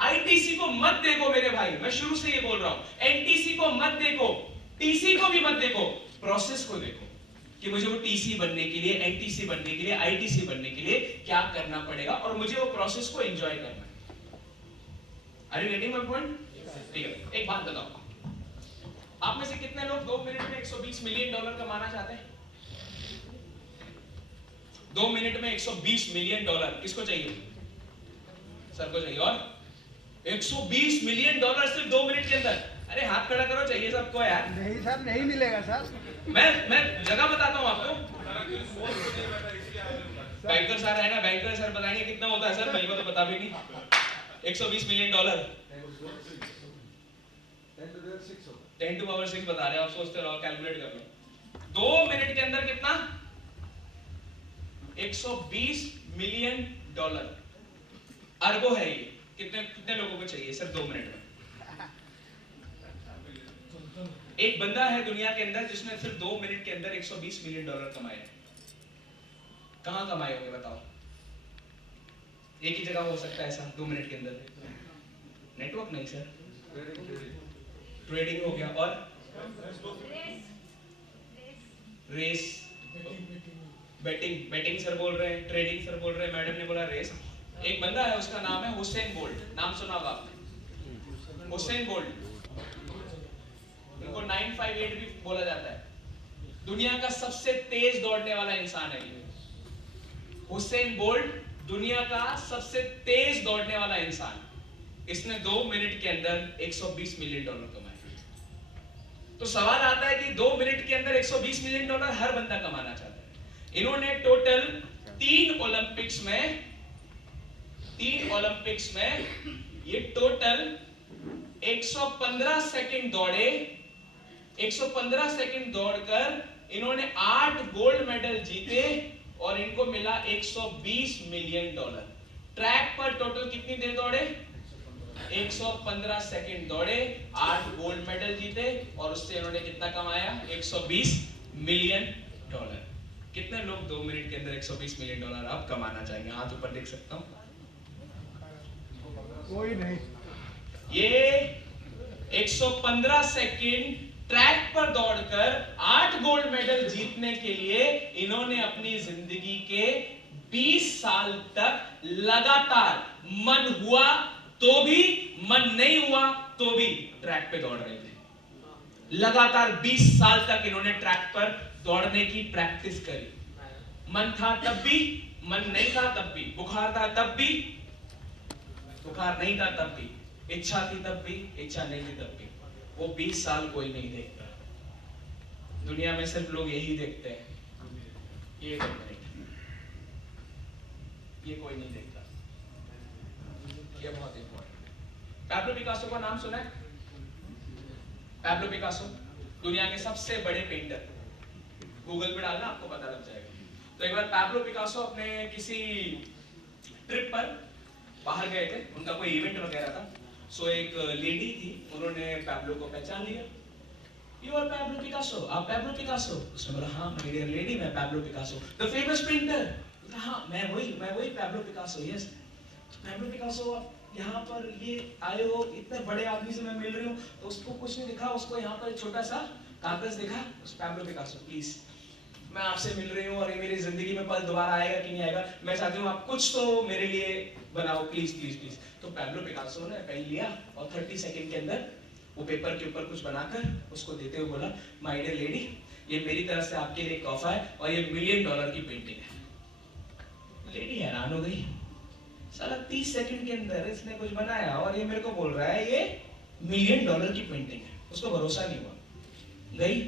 आईटीसी को मत देखो मेरे भाई, मैं शुरू से ये बोल रहा हूं, एनटीसी को मत देखो, टीसी को भी मत देखो, प्रोसेस को देखो कि मुझे वो टीसी बनने के लिए, एनटीसी बनने के लिए, आईटीसी बनने के लिए क्या करना पड़ेगा, और मुझे वो प्रोसेस को एंजॉय करना है। Are you getting my point? ठीक है, एक बात बताओ, आप में से कितने लोग 2 मिनट में $120 मिलियन कमाना चाहते हैं? 2 मिनट में $120 मिलियन किसको चाहिए? सर को चाहिए। और $120 मिलियन सिर्फ 2 मिनट के अंदर? अरे हाथ खड़ा करो, चाहिए सबको यार। नहीं सर, नहीं मिलेगा सर। मैं जगह बताता हूँ आपको। बैंकर सर है ना, बैंकर सर बताएंगे कितना होता है सर, मेरे को तो पता भी नहीं। $120 मिलियन 10 to power 6 बता रहे हो आप, सोचते रहो, कैलकुलेट कर लो। 2 मिनट के अंदर कितना? $120 मिलियन। अरबों है ये। कितने कितने लोगों को चाहिए सर 2 मिनट में? एक बंदा है दुनिया के अंदर जिसने सिर्फ 2 मिनट के अंदर $120 मिलियन कमाए। कहां कमाए होंगे बताओ? एक ही जगह हो सकता है ऐसा 2 मिनट के अंदर? नेटवर्क नहीं सर, ट्रेडिंग हो गया, और रेस, बैटिंग सर बोल रहे हैं, ट्रेडिंग सर बोल रहे हैं, मैडम ने बोला रेस। एक बंदा है उसका नाम है हुसैन बोल्ट, नाम सुना होगा आपने? हुसैन बोल्ट, उनको 958 भी बोला जाता है। दुनिया का सबसे तेज दौड़ने वाला इंसान है ये हुसैन बोल्ट, दुनिया का सबसे तेज दौड़ने वाला इंसान। इसने 2 मिनट के अंदर $120 मिलियन कमाए। तो सवाल आता है कि 2 मिनट के अंदर $120 मिलियन हर बंदा कमाना चाहता है। इन्होंने टोटल 3 ओलंपिक्स में ये टोटल 115 सेकंड दौड़े, 115 सेकंड दौड़कर इन्होंने 8 गोल्ड मेडल जीते और इनको मिला $120 मिलियन। ट्रैक पर टोटल कितनी देर दौड़े? 115 सेकंड दौड़े, 8 गोल्ड मेडल जीते और उससे इन्होंने कितना कमाया? $120 मिलियन। कितने लोग 2 मिनट के अंदर $120 मिलियन अब कमाना चाहेंगे? हाथ ऊपर देख सकता हूं। कोई नहीं। ये 115 सेकंड ट्रैक पर दौड़कर 8 गोल्ड मेडल जीतने के लिए इन्होंने अपनी जिंदगी के 20 साल तक लगातार, मन हुआ तो भी, मन नहीं हुआ तो भी ट्रैक पे दौड़ रहे थे। लगातार 20 साल तक इन्होंने ट्रैक पर दौड़ने की प्रैक्टिस करी। मन था तब भी, मन नहीं था तब भी, बुखार था तब भी, बुखार नहीं था तब भी, इच्छा थी तब भी, इच्छा नहीं थी तब भी। वो 20 साल कोई नहीं देखता। दुनिया में सिर्फ लोग यही देखते हैं, ये कोई नहीं देखता। ये बहुत इंपॉर्टेंट। पैब्लो पिकासो का नाम सुना है? पैब्लो पिकासो दुनिया के सबसे बड़े पेंटर। गूगल पे डालना, आपको पता लग जाएगा। तो एक बार पैब्लो पिकासो अपने किसी ट्रिप पर बाहर गए थे, उनका कोई इवेंट वगैरह था। सो एक लेडी थी, उन्होंने पैब्लो को पहचान लिया। You are Pablo Picasso, आप पैब्लो पिकासो? उसने बोला हाँ my dear lady, मैं Pablo Picasso, the famous painter। हाँ मैं वही Pablo Picasso, yes. Pablo Picasso आप यहाँ पर ये आए हो, इतने बड़े आदमी से मैं मिल रही हूँ, तो उसको कुछ नहीं दिखा, उसको यहाँ पर एक छोटा सा कागज दिखा। उस पैब्लो पिकासो प्लीज मैं आपसे मिल रही हूँ और ये मेरी जिंदगी में पल दोबारा आएगा कि नहीं आएगा, मैं चाहती हूँ आप कुछ तो मेरे लिए बनाओ प्लीज प्लीज प्लीज। तो पैब्लो पिकासो ने पेन लिया और 30 सेकंड के अंदर वो पेपर के ऊपर कुछ बनाकर उसको देते हुए बोला, माय डियर लेडी, ये मेरी तरफ से आपके लिए तोहफा है और ये $1 मिलियन की पेंटिंग है। लेडी हैरान हो गई, साला 30 सेकंड के अंदर इसने कुछ बनाया और ये मेरे को बोल रहा है ये $1 मिलियन की पेंटिंग है। उसको भरोसा नहीं हुआ, गई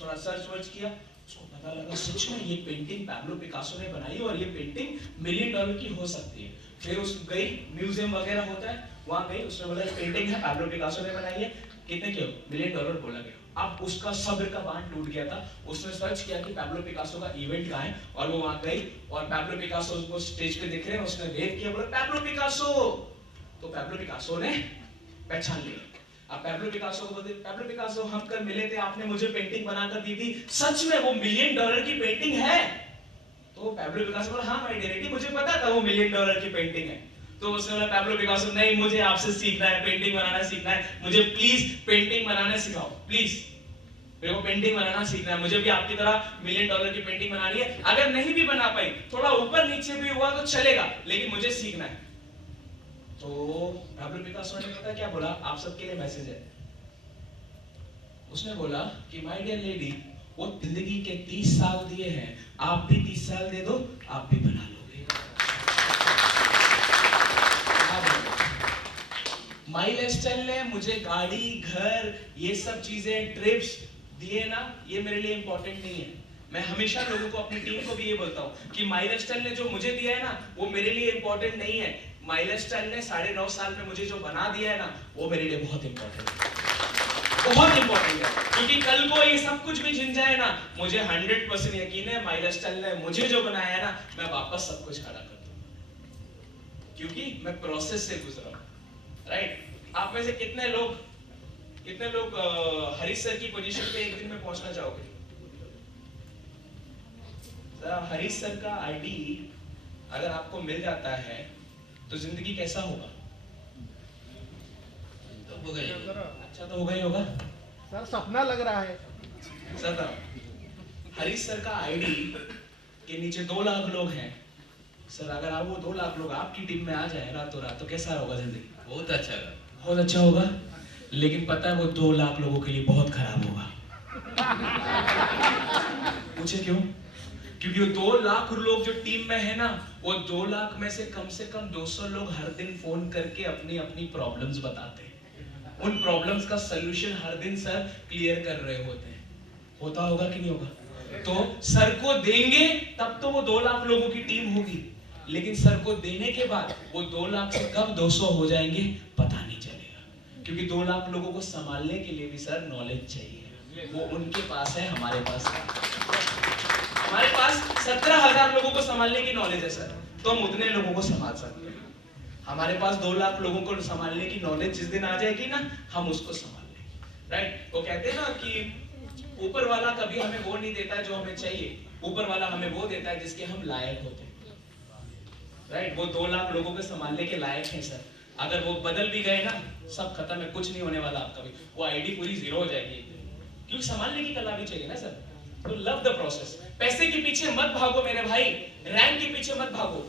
थोड़ा सर्च वर्च किया, उसको पता लगा सच में ये पेंटिंग पैब्लो पिकासो ने बनाई और ये पेंटिंग $1 मिलियन की हो सकती है। फिर उस गई, म्यूजियम वगैरह होता है, वहां गई, उसने बोला पेंटिंग है पैब्लो पिकासो ने बनाई है, कितने की हो? $1 मिलियन बोला गया। अब उसका सब्र का बांध टूट गया था। उसने सर्च किया कि पैब्लो पिकासो का इवेंट कहाँ है और वो वहां गई और पैब्लो पिकासो को स्टेज पे दिख रहे हैं, उसने वेव किया, बोला पैब्लो पिकासो। तो पैब्लो पिकासो ने पहचान लिया। अब पैब्लो पिकासो को बोलते, पैब्लो पिकासो हम कल मिले थे, आपने मुझे पेंटिंग बनाकर दी थी, सच में वो $1 मिलियन की पेंटिंग है? तो पैब्लो पिकासो बोला हाँ माय डियर लेडी, मुझे पता था वो $1 मिलियन की पेंटिंग है। तो उसने बोला पैब्लो पिकासो नहीं, मुझे आपसे सीखना है, पेंटिंग बनाना सीखना है, मुझे प्लीज पेंटिंग बनाना सिखाओ, प्लीज मेरे को पेंटिंग बनाना सीखना है, मुझे भी आपकी तरह $1 मिलियन की पेंटिंग बनानी है। अगर नहीं भी बना पाई, थोड़ा ऊपर नीचे भी हुआ तो चलेगा, लेकिन मुझे सीखना है। तो पैब्लो पिकासो ने पता क्या बोला? आप सबके लिए मैसेज है। उसने बोला कि माय डियर लेडी, वो जिंदगी के 30 साल दिए हैं, आप भी 30 साल दे दो, आप भी बना लोगे। माइलस्टाइल ने मुझे गाड़ी, घर, ये सब चीजें, ट्रिप्स दिए ना, ये मेरे लिए इंपॉर्टेंट नहीं है। मैं हमेशा लोगों को, अपनी टीम को भी ये बोलता हूँ कि माइलस्टाइल ने जो मुझे दिया है ना, वो मेरे लिए इंपॉर्टेंट नहीं है। माइलस्टाइल ने 9.5 साल में मुझे जो बना दिया है ना, वो मेरे लिए बहुत इंपॉर्टेंट है, बहुत इंपॉर्टेंट है। क्योंकि कल को ये सब कुछ भी जिन जाए ना, मुझे 100% यकीन है माइलस्टाइल ने मुझे जो बनाया है ना, मैं वापस सब कुछ खड़ा कर दूंगा, क्योंकि मैं प्रोसेस से गुजरा हूं। राइट? आप में से कितने लोग हरीश सर की पोजीशन पे एक दिन में पहुंचना चाहोगे? हरीश सर का आईडी अगर आपको मिल जाता है तो जिंदगी कैसा होगा? तो होगा ही, अच्छा तो होगा ही होगा सर, सपना लग रहा है सर। हरीश सर का आईडी के नीचे 2 लाख लोग हैं सर। अगर आप वो 2 लाख लोग आपकी टीम में आ जाए रातों रात, तो कैसा होगा जिंदगी? बहुत अच्छा है, बहुत अच्छा होगा। लेकिन पता है वो 2 लाख लोगों के लिए बहुत खराब होगा। पूछे क्यों? क्योंकि वो 2 लाख लोग जो टीम में है ना, वो 2 लाख में से कम 200 लोग हर दिन फोन करके अपनी अपनी प्रॉब्लम्स बताते हैं। उन प्रॉब्लम्स का सलूशन हर दिन सर क्लियर कर रहे होते हैं। होता होगा कि नहीं होगा? तो सर को देंगे तब तो वो 2 लाख लोगों की टीम होगी, लेकिन सर को देने के बाद वो 2 लाख से कब 200 हो जाएंगे पता नहीं चलेगा। क्योंकि 2 लाख लोगों को संभालने के लिए भी सर नॉलेज चाहिए। वो उनके पास है, हमारे पास है। हमारे पास 17,000 लोगों को संभालने की नॉलेज है सर, तो हम उतने लोगों को संभाल सकते हैं। हमारे पास 2 लाख लोगों को संभालने की नॉलेज जिस दिन आ जाएगी ना, हम उसको संभाल लेंगे। राइट? वो कहते हैं ना कि ऊपर वाला कभी हमें वो नहीं देता जो हमें चाहिए, ऊपर वाला हमें वो देता है जिसके हम लायक होते हैं। राइट? वो 2 लाख लोगों को संभालने के लायक हैं सर। अगर वो बदल भी गए ना, सब खत्म है, कुछ नहीं होने वाला आपका भी, वो आईडी पूरी जीरो हो जाएगी, क्योंकि संभालने की कला भी चाहिए ना सर। तो लव द प्रोसेस। पैसे के पीछे मत भागो मेरे भाई, रैंक के पीछे मत भागो,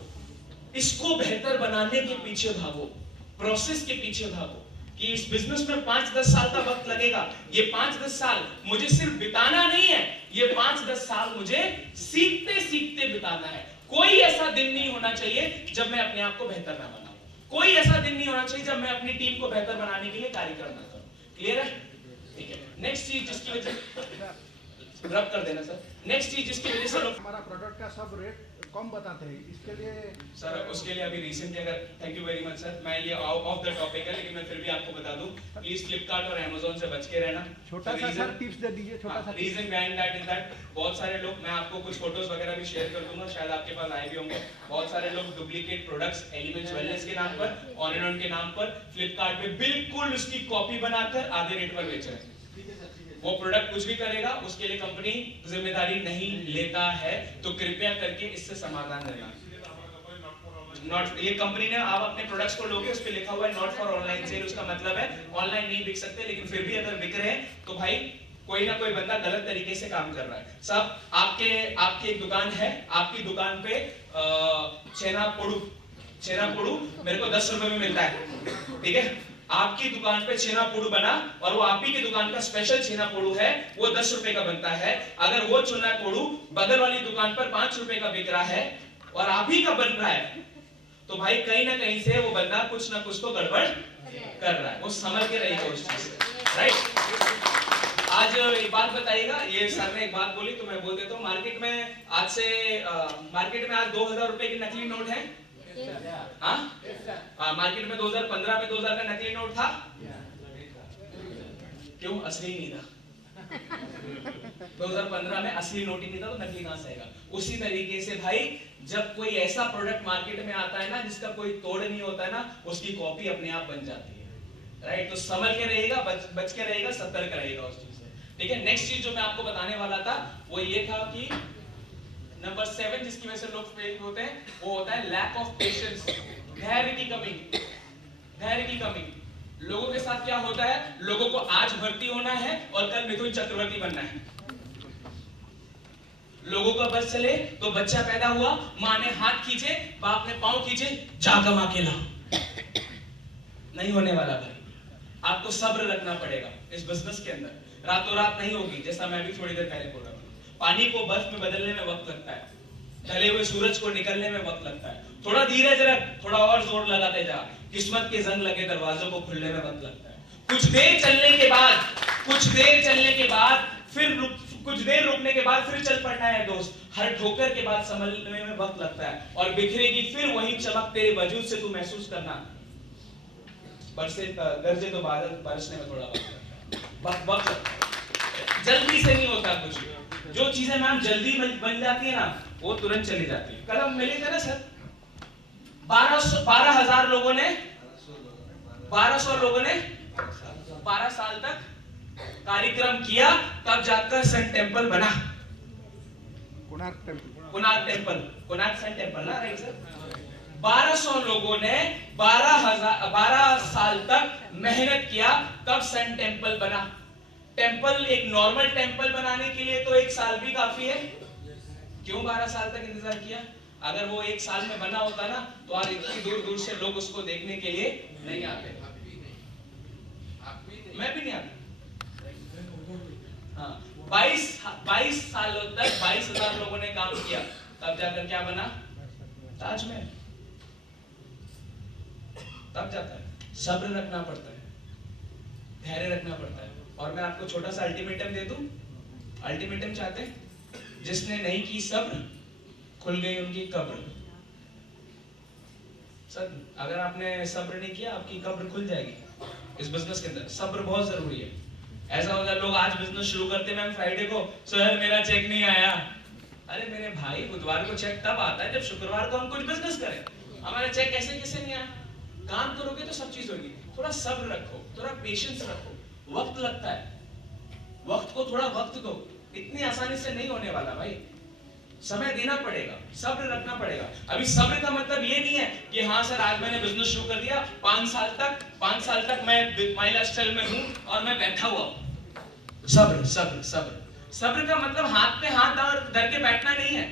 इसको बेहतर बनाने के पीछे भागो, प्रोसेस के पीछे भागो कि इस बिजनेस में 5-10 साल का वक्त लगेगा। ये 5-10 साल मुझे सिर्फ बिताना नहीं है, ये 5-10 साल मुझे सीखते सीखते बिताना है। कोई ऐसा दिन नहीं होना चाहिए जब मैं अपने आप को बेहतर ना बनाऊं, कोई ऐसा दिन नहीं होना चाहिए जब मैं अपनी टीम को बेहतर बनाने के लिए कार्यक्रम ना करूं। क्लियर है? ठीक है। नेक्स्ट चीज जिसकी वजह रब कर देना सर, नेक्स्ट चीज जिसकी वजह से लोग हमारा प्रोडक्ट का सब रेट कम बताते हैं, इसके लिए सर उसके लिए अभी रिसेंटली अगर, thank you very much sir, मैं ये ऑफ द टॉपिक है लेकिन मैं फिर भी आपको बता दूं, प्लीज फ्लिपकार्ट और अमेज़न से बच के रहना। छोटा सा सर टिप्स दे दीजिए, छोटा सा reason behind that is that बहुत सारे लोग, मैं आपको कुछ फोटोज वगैरह भी शेयर कर दूंगा, शायद आपके पास आए भी होंगे, बहुत सारे लोग डुप्लीकेट प्रोडक्ट्स एलिमेंट्स वेलनेस के नाम पर, ऑन एंड ऑन के नाम पर फ्लिपकार्ट पे बिल्कुल उसकी कॉपी बनाकर आधे रेट पर बेच रहे हैं। वो प्रोडक्ट कुछ भी करेगा उसके लिए कंपनी जिम्मेदारी नहीं लेता है, तो कृपया करके इससे समाधान लेना। नॉट, ये कंपनी ने आप अपने प्रोडक्ट्स को लोगे, उस पे लिखा हुआ है नॉट फॉर ऑनलाइन सेल, उसका मतलब है ऑनलाइन नहीं बिक सकते, लेकिन फिर भी अगर बिक रहे हैं तो भाई कोई ना कोई बंदा गलत तरीके से काम कर रहा है। सब आपके एक दुकान है, आपकी दुकान पे छेना पोड़ू मेरे को 10 रुपए में मिलता है, ठीक है? आपकी दुकान पे छेना पोड़ू बना और वो आप ही की दुकान का स्पेशल छेना पोड़ू है, वो 10 रुपए का बनता है। अगर वो छेना पोड़ू बगल वाली दुकान पर 5 रुपए का बिक रहा है और आप ही का बन रहा है, तो भाई कहीं ना कहीं से वो बंदा कुछ ना कुछ तो गड़बड़ कर रहा है, वो समझ के रहेगा उस चीज से। राइट? आज एक बात बताइएगा, ये सर ने एक बात बोली तो मैं बोल देता हूँ, मार्केट में आज 2000 रुपए की नकली नोट है। मार्केट में 2015 में 2000 का नकली नोट था, क्यों? असली नहीं था। 2015 में असली नोट ही नहीं था तो नकली कहां से आएगा? उसी तरीके से भाई जब कोई ऐसा प्रोडक्ट मार्केट में आता है ना जिसका कोई तोड़ नहीं होता है ना, उसकी कॉपी अपने आप बन जाती है। राइट? तो संभल के रहेगा, बच के रहेगा, सतर्क रहेगा उस चीज से। ठीक है? नेक्स्ट चीज जो मैं आपको बताने वाला था वो ये था कि नंबर 7 जिसकी वजह से लोग फेल होते हैं वो होता है लैक ऑफ पेशेंस, धैर्य की कमी। लोगों के साथ क्या होता है, लोगों को आज भर्ती होना है और कल मिथुन चक्रवर्ती बनना है। लोगों का बस चले तो बच्चा पैदा हुआ, माँ ने हाथ खींचे, बाप ने पांव खींचे, जा कमा के ला। नहीं होने वाला भाई, आपको सब्र रखना पड़ेगा इस बिजनेस के अंदर, रातों रात नहीं होगी। जैसा मैं अभी थोड़ी देर पहले बोल रहा हूँ, पानी को बर्फ में बदलने में वक्त लगता है, ढले हुए सूरज को निकलने में वक्त लगता है। थोड़ा धीरज रख, थोड़ा और जोर लगाते जा, किस्मत के जंग लगे दरवाजों को खुलने में वक्त लगता है। कुछ देर चलने के बाद फिर कुछ देर रुकने के बाद फिर चल पड़ना है दोस्त। हर ठोकर के बाद संभलने में वक्त लगता है और बिखरेगी फिर वही चमक तेरे वजूद से तू महसूस करना। गरजे तो बादल बरसने में थोड़ा वक्त लगता है, जल्दी से नहीं होता कुछ। जो चीजें मैम जल्दी बन जाती है ना वो तुरंत चली जाती है। कल हम मिले थे ना सर, 1200 लोगों ने 12 साल तक कार्यक्रम किया, तब जाकर सन टेम्पल बना। कोणार्क सन टेम्पल ना, राइट सर? 1200 लोगों ने 12 साल तक मेहनत किया, तब सन टेम्पल बना। टेम्पल, एक नॉर्मल टेम्पल बनाने के लिए तो 1 साल भी काफी है, क्यों 12 साल तक इंतजार किया? अगर वो 1 साल में बना होता ना तो आज इतनी दूर दूर से लोग उसको देखने के लिए नहीं आते। मैं भी नहीं आता। हाँ, 22 सालों तक 22,000 लोगों ने काम किया, तब जाकर क्या बना? ताजमहल। तब जाता है, सब्र रखना पड़ता है, धैर्य रखना पड़ता है। और मैं आपको छोटा सा अल्टीमेटम दे दूं। अल्टीमेटम चाहते हैं? जिसने नहीं की सब्र, खुल गई उनकी कब्र। सर अगर आपने सब्र नहीं किया आपकी कब्र खुल जाएगी। इस बिजनेस के अंदर सब्र बहुत जरूरी है। ऐसा होता है लोग आज बिजनेस शुरू करते हैं फ्राइडे को, सर मेरा चेक नहीं आया। अरे मेरे भाई बुधवार को चेक तब आता है जब शुक्रवार को हम कुछ बिजनेस करें। हमारा चेक कैसे नहीं आया? काम करोगे तो सब चीज होगी। थोड़ा सब्र रखो, थोड़ा पेशेंस रखो। वक्त लगता है, वक्त को थोड़ा वक्त दो। इतनी आसानी से नहीं होने वाला भाई, समय देना पड़ेगा, सब्र रखना पड़ेगा। अभी सब्र का मतलब ये नहीं है कि हाँ सर आज मैंने बिजनेस शुरू कर दिया, 5 साल तक मैं माई लाइफस्टाइल में हूं और मैं बैठा हुआ हूं। सब्र सब्र सब्र सब्र का मतलब हाथ पे हाथ धर के बैठना नहीं है।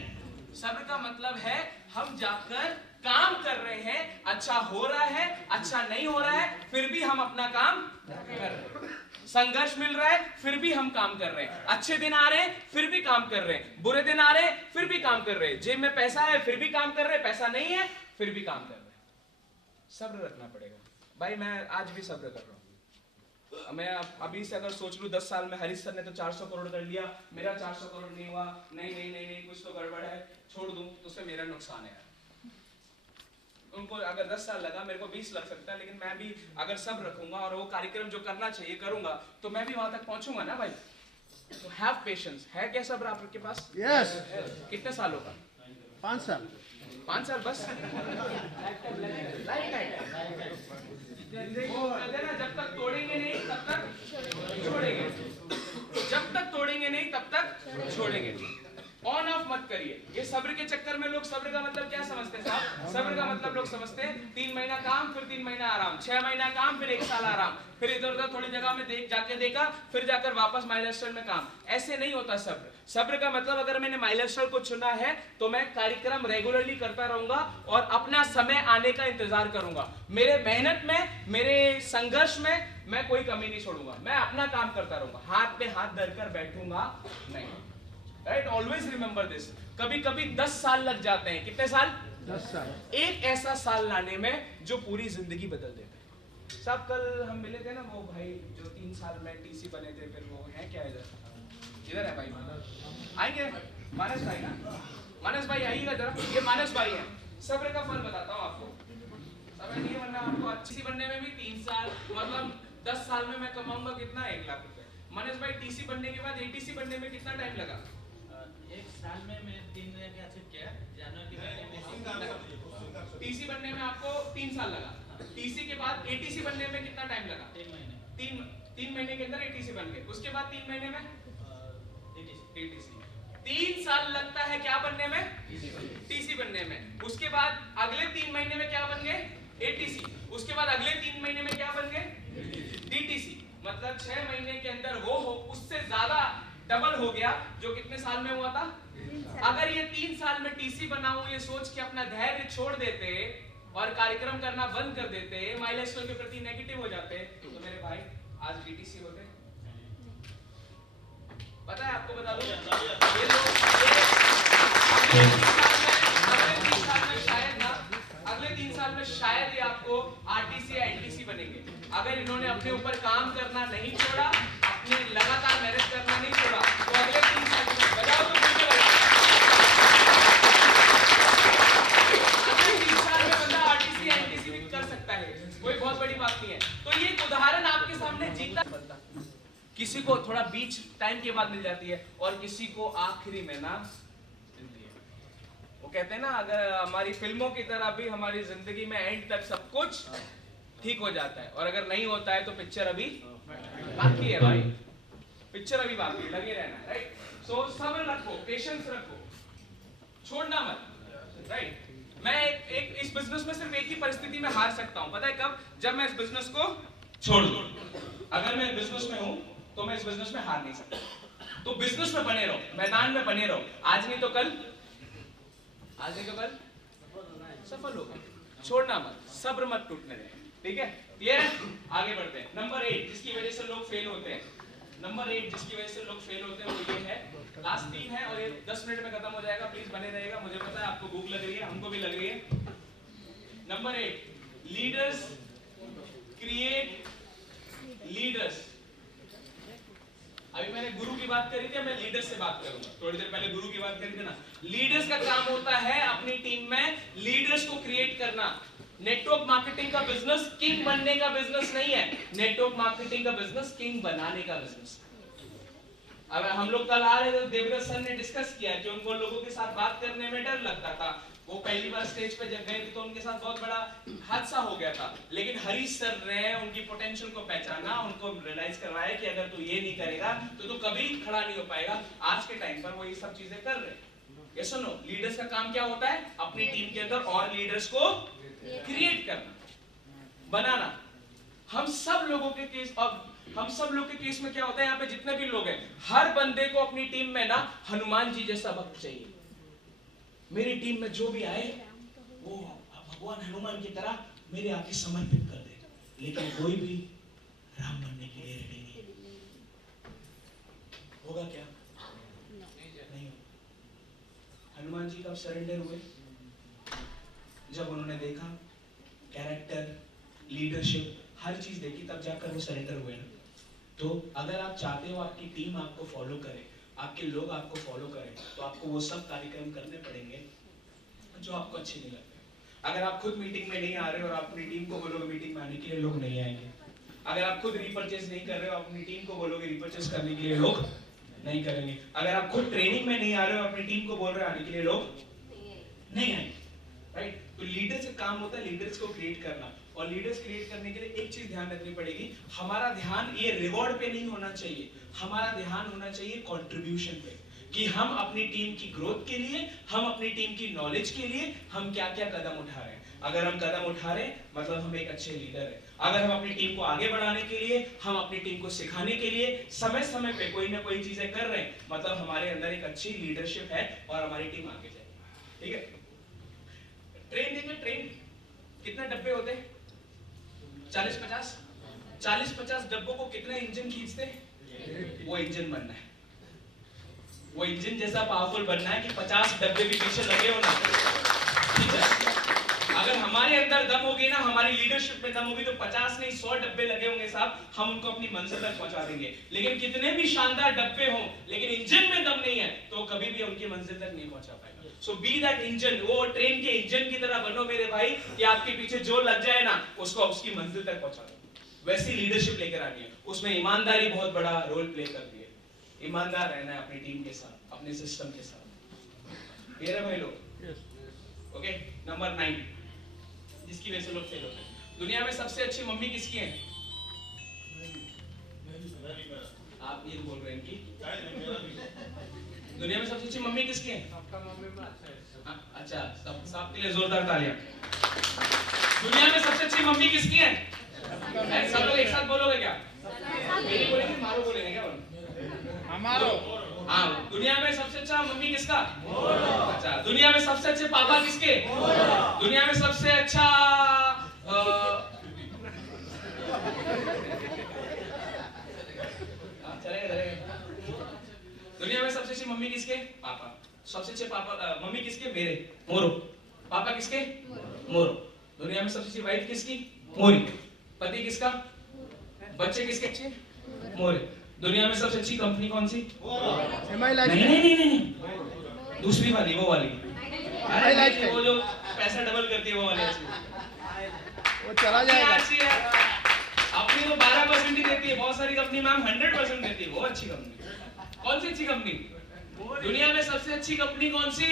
सब्र का मतलब है हम जाकर काम कर रहे हैं, अच्छा हो रहा है, अच्छा नहीं हो रहा है, फिर भी हम अपना काम कर रहे हैं। संघर्ष मिल रहा है फिर भी हम काम कर रहे हैं। अच्छे दिन आ रहे हैं फिर भी काम कर रहे हैं, बुरे दिन आ रहे हैं फिर भी काम कर रहे हैं। जेब में पैसा है फिर भी काम कर रहे हैं, पैसा नहीं है फिर भी काम कर रहे हैं। सब्र रखना पड़ेगा भाई। मैं आज भी सब्र कर रहा हूँ। मैं अभी से अगर सोच लूं 10 साल में हरीश सर ने तो 400 करोड़ कर लिया, मेरा 400 करोड़ नहीं हुआ, नहीं कुछ तो गड़बड़ है, छोड़ दूं तो उससे मेरा नुकसान है। उनको अगर 10 साल लगा, मेरे को 20 लग सकता है, लेकिन मैं भी अगर सब रखूंगा और वो कार्यक्रम जो करना चाहिए करूंगा तो मैं भी वहां तक पहुंचूंगा ना भाई। तो हैव पेशेंस। है क्या सब्र आपके पास? यस। कितने सालों का? 5 साल। 5 साल बस? वो कहते हैं ना, जब तक तोड़ेंगे नहीं तब तक छोड़ेंगे, जब तक तोड़ेंगे नहीं तब तक छोड़ेंगे। ऑन ऑफ मत करिए। ये सब्र के चक्कर में लोग सब्र का मतलब क्या समझते हैं साहब? सब्र का मतलब लोग समझते हैं 3 महीना काम फिर 3 महीना आराम, 6 महीना काम फिर 1 साल आराम, फिर इधर उधर थोड़ी जगह में जाके देखा, फिर जाकर वापस माइलस्टोन में काम। ऐसे नहीं होता सब्र। सब्र का मतलब अगर मैंने माइलस्टोन को चुना है तो मैं कार्यक्रम रेगुलरली करता रहूंगा और अपना समय आने का इंतजार करूंगा। मेरे मेहनत में, मेरे संघर्ष में मैं कोई कमी नहीं छोड़ूंगा। मैं अपना काम करता रहूंगा, हाथ पे हाथ धरकर बैठूंगा नहीं। Right, always remember this. कभी कभी 10 साल लग जाते हैं। कितने साल? 10 साल। एक ऐसा साल लाने में जो पूरी जिंदगी बदल देता है। सब कल हम मिले थे ना, वो भाई जो 3 साल में टीसी बने थे, फिर वो है क्या इधर है भाई? आएंगे मानस भाई ना? मानस भाई आइएगा जरा। ये मानस भाई है। सब्र का फल बताता हूँ आपको। सब्र नहीं बनना आपको, अच्छी बनने में भी 3 साल, मतलब 10 साल में मैं कमाऊंगा कितना? 1 लाख रुपए। मानस भाई टीसी बनने के बाद एटीसी बनने में कितना टाइम लगा? 1 साल में मैं 3 महीने का शिफ्ट किया, जनवरी में टीसी बनने में आपको 3 साल लगा। टीसी के बाद एटीसी बनने में कितना टाइम लगा? 3 महीने। 3 महीने के अंदर एटीसी बन गए। उसके बाद 3 महीने में एटीसी। 3 साल लगता है क्या बनने में? टीसी बनने में। उसके बाद अगले 3 महीने में क्या बन गए? एटीसी। उसके बाद अगले 3 महीने में क्या बन गए? डीटीसी। मतलब 6 महीने के अंदर वो हो, उससे ज्यादा डबल हो गया, जो कितने साल में हुआ था? अगर ये 3 साल में टीसी बनाऊं ये सोच के अपना धैर्य छोड़ देते और कार्यक्रम करना बंद कर देते, माइलस्टोन के प्रति नेगेटिव हो जाते, तो मेरे भाई आज डीटीसी होते। पता है आपको, बता दो ये लोग अगले 3 साल में शायद ये आपको आरटीसी या एनटीसी बनेंगे। अगर इन्होंने अपने ऊपर काम करना नहीं छोड़ा, अपने लगातार मेहनत करना नहीं छोड़ा, तो अगले 3 साल में बजाओ तो मुझे लगा अगले 3 साल में बंदा आरटीसी या एनटीसी भी कर सकता है। कोई बहुत बड़ी बात नहीं है। तो ये एक उदाहरण आपके सामने जीता बनता। किसी को थोड़ा बीच टाइम के बाद मिल जाती है और किसी को आखिरी में ना मिलती है। वो कहते हैं ना, अगर हमारी फिल्मों की तरह भी हमारी जिंदगी में एंड तक सब कुछ ठीक हो जाता है, और अगर नहीं होता है तो पिक्चर अभी बाकी है भाई, पिक्चर अभी बाकी, लगे रहना है। राइट, सो सब्र रखो, पेशेंस रखो, छोड़ना मत। राइट, मैं एक इस बिजनेस में सिर्फ एक ही परिस्थिति में हार सकता हूं, पता है कब? जब मैं इस बिजनेस को छोड़ दूं। अगर मैं बिजनेस में हूं तो मैं इस बिजनेस में हार नहीं सकता। तो बिजनेस में बने रहो, मैदान में बने रहो। आज नहीं तो कल, आज नहीं तो कल सफल होगा। छोड़ना मत, सब्र मत टूटने देना। ठीक है, क्लियर है? आगे बढ़ते हैं। नंबर 8 जिसकी वजह से लोग फेल होते हैं, नंबर 8 जिसकी वजह से लोग फेल होते हैं वो ये है, लास्ट 3 है और ये 10 मिनट में खत्म हो जाएगा। प्लीज बने रहिएगा, मुझे पता है आपको भूख लग रही है, हमको भी लग रही है। Number 8, leaders create leaders. अभी मैंने गुरु की बात करी थी, मैं लीडर्स से बात करूंगा। थोड़ी देर पहले गुरु की बात करी थी ना। लीडर्स का काम होता है अपनी टीम में लीडर्स को क्रिएट करना। नेटवर्क मार्केटिंग का बिजनेस किंग बनने का बिजनेस नहीं है, नेटवर्क मार्केटिंग का बिजनेस किंग बनाने का बिजनेस। अब हम लोग कल आ रहे थे, देवव्रत सर ने डिस्कस किया कि उनको लोगों के साथ बात करने में डर लगता था। वो पहली बार स्टेज पे जब गए थे तो उनके साथ बहुत बड़ा हादसा हो गया था, लेकिन हरीश सर ने उनकी पोटेंशियल को पहचाना, उनको रियलाइज करवाया कि अगर तू ये नहीं करेगा तो तू कभी खड़ा नहीं हो पाएगा। आज के टाइम पर वो ये सब चीजें कर रहे हैं। ये सुनो, लीडर्स का काम क्या होता है? अपनी टीम के अंदर और लीडर्स को क्रिएट करना, बनाना। हम सब लोगों के केस, अब हम सब लोग के केस में क्या होता है, यहाँ पे जितने भी लोग हैं, हर बंदे को अपनी टीम में ना हनुमान जी जैसा भक्त चाहिए। मेरी टीम में जो भी आए वो भगवान हनुमान की तरह मेरे आगे समर्पित कर दे, लेकिन कोई भी राम बनने के लिए रेडी नहीं। होगा क्या? नहीं होगा। हनुमान जी कब सरेंडर हुए? जब उन्होंने देखा कैरेक्टर, लीडरशिप, हर चीज देखी, तब जाकर वो सरेंडर हुए ना। तो अगर आप चाहते हो आपकी टीम आपको फॉलो करे, आपके लोग आपको फॉलो करें, तो आपको वो सब कार्यक्रम करने पड़ेंगे जो आपको अच्छे नहीं लगते। अगर आप खुद मीटिंग में नहीं आ रहे हो और आप अपनी टीम को बोलोगे मीटिंग में आने के लिए, लोग नहीं आएंगे। अगर आप खुद रीपर्चेस नहीं कर रहे हो, अपनी टीम को बोलोगे रीपर्चेस करने के लिए, लोग नहीं करेंगे। अगर आप खुद ट्रेनिंग में नहीं आ रहे हो, अपनी टीम को बोल रहे हो आने के लिए, लोग नहीं आएंगे। राइट? तो लीडर्स का काम होता है लीडर्स को क्रिएट करना, और लीडर्स क्रिएट करने के लिए एक चीज ध्यान रखनी पड़ेगी, हमारा ध्यान ये रिवॉर्ड पे नहीं होना चाहिए, हमारा ध्यान होना चाहिए कंट्रीब्यूशन पे, कि हम अपनी टीम की ग्रोथ के लिए, हम अपनी टीम की नॉलेज के लिए हम क्या क्या कदम उठा रहे हैं। अगर हम कदम उठा रहे हैं मतलब हम एक अच्छे लीडर हैं। अगर हम अपनी टीम को आगे बढ़ाने के लिए, हम अपनी टीम को सिखाने के लिए समय समय पे कोई ना कोई चीजें कर रहे हैं, मतलब हमारे अंदर एक अच्छी लीडरशिप है और हमारी टीम आगे जाएगी। ठीक है? ट्रेन देखिए, ट्रेन कितने डब्बे होते हैं? 40-50। 40-50 डब्बों को कितने इंजन खींचते हैं? वो इंजन बनना है, वो इंजन जैसा पावरफुल बनना है कि 50 डब्बे भी पीछे लगे हो ना। ठीक है? अगर हमारे अंदर दम होगी ना, हमारी लीडरशिप में दम होगी, तो 50 नहीं 100 डब्बे लगे होंगे साहब, हम उनको अपनी मंजिल तक पहुंचा देंगे। लेकिन कितने भी शानदार डब्बे हों, लेकिन इंजन में दम नहीं है तो कभी भी उनकी मंजिल तक नहीं पहुंचा पाएगा। सो बी दैट इंजन, वो ट्रेन के इंजन की तरह बनो मेरे भाई, कि आपके पीछे जो लग जाए ना उसको उसकी मंजिल तक पहुंचा दो। वैसी लीडरशिप लेकर आनी है, उसमें ईमानदारी बहुत बड़ा रोल प्ले करती है। ईमानदार रहना है अपनी टीम के साथ, अपने सिस्टम के साथ। क्लियर है भाई लोग? ओके, नंबर 9 जिसकी वजह से लोग फेल होते हैं। दुनिया में सबसे अच्छी मम्मी किसकी है? आप ये बोल रहे हैं कि दुनिया में सबसे अच्छी मम्मी किसकी है? अच्छा, सबके लिए जोरदार तालियां। दुनिया में सबसे अच्छी मम्मी किसकी है? सब लोग एक साथ बोलोगे क्या? मेरी बोलेंगे, मारो बोलेंगे क्या? हमारो। हाँ, दुनिया में सबसे अच्छा मम्मी किसका? अच्छा, दुनिया में सबसे अच्छे पापा किसके? दुनिया में सबसे अच्छा दुनिया में सबसे अच्छी मम्मी किसके? पापा। सबसे अच्छे पापा मम्मी किसके? मेरे, मोरो। पापा किसके? मोरो। दुनिया में सबसे अच्छी वाइफ किसकी? मोरी। पति किसका? बच्चे किसके अच्छे? मोरे। दुनिया में सबसे अच्छी कंपनी कौन सी? नहीं, दूसरी वाली, वो वाली। अरे वो जो पैसा डबल करती है वो वाली अच्छी। वो चला जाएगा। अपनी तो 12% ही देती है, बहुत सारी कंपनी मैम 100% देती है, वो अच्छी कंपनी। कौन सी अच्छी कंपनी? दुनिया में सबसे अच्छी कंपनी कौन सी?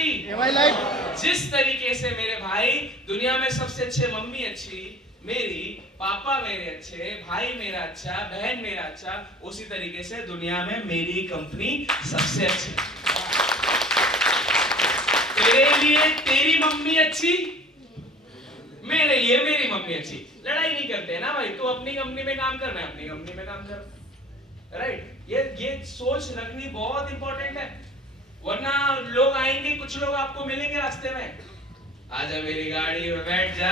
जिस तरीके से मेरे भाई दुनिया में सबसे अच्छे मम्मी अच्छी, मेरी पापा मेरे अच्छे, भाई मेरा अच्छा, बहन मेरा अच्छा, उसी तरीके से दुनिया में मेरी कंपनी सबसे अच्छी। तेरे लिए तेरी मम्मी अच्छी, मेरे लिए मेरी मम्मी अच्छी। लड़ाई नहीं करते ना भाई, तू अपनी कंपनी में काम कर, मैं अपनी कंपनी में काम कर। राइट? ये सोच रखनी बहुत इंपॉर्टेंट है, वरना लोग आएंगे, कुछ लोग आपको मिलेंगे रास्ते में, आजा मेरी गाड़ी में बैठ जा,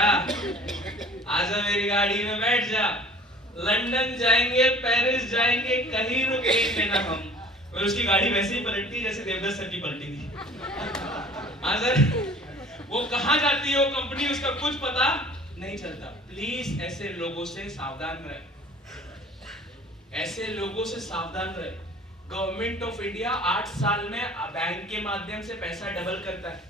आजा मेरी गाड़ी में बैठ जा, लंदन जाएंगे, पेरिस जाएंगे, कहीं रुकेंगे ना हम। और उसकी गाड़ी वैसे ही पलटती जैसे देवदत्त सर की पलटी थी। हाँ सर, वो कहाँ जाती है वो कंपनी, उसका कुछ पता नहीं चलता। प्लीज ऐसे लोगों से सावधान रहे, ऐसे लोगों से सावधान रहे। गवर्नमेंट ऑफ इंडिया 8 साल में बैंक के माध्यम से पैसा डबल करता है,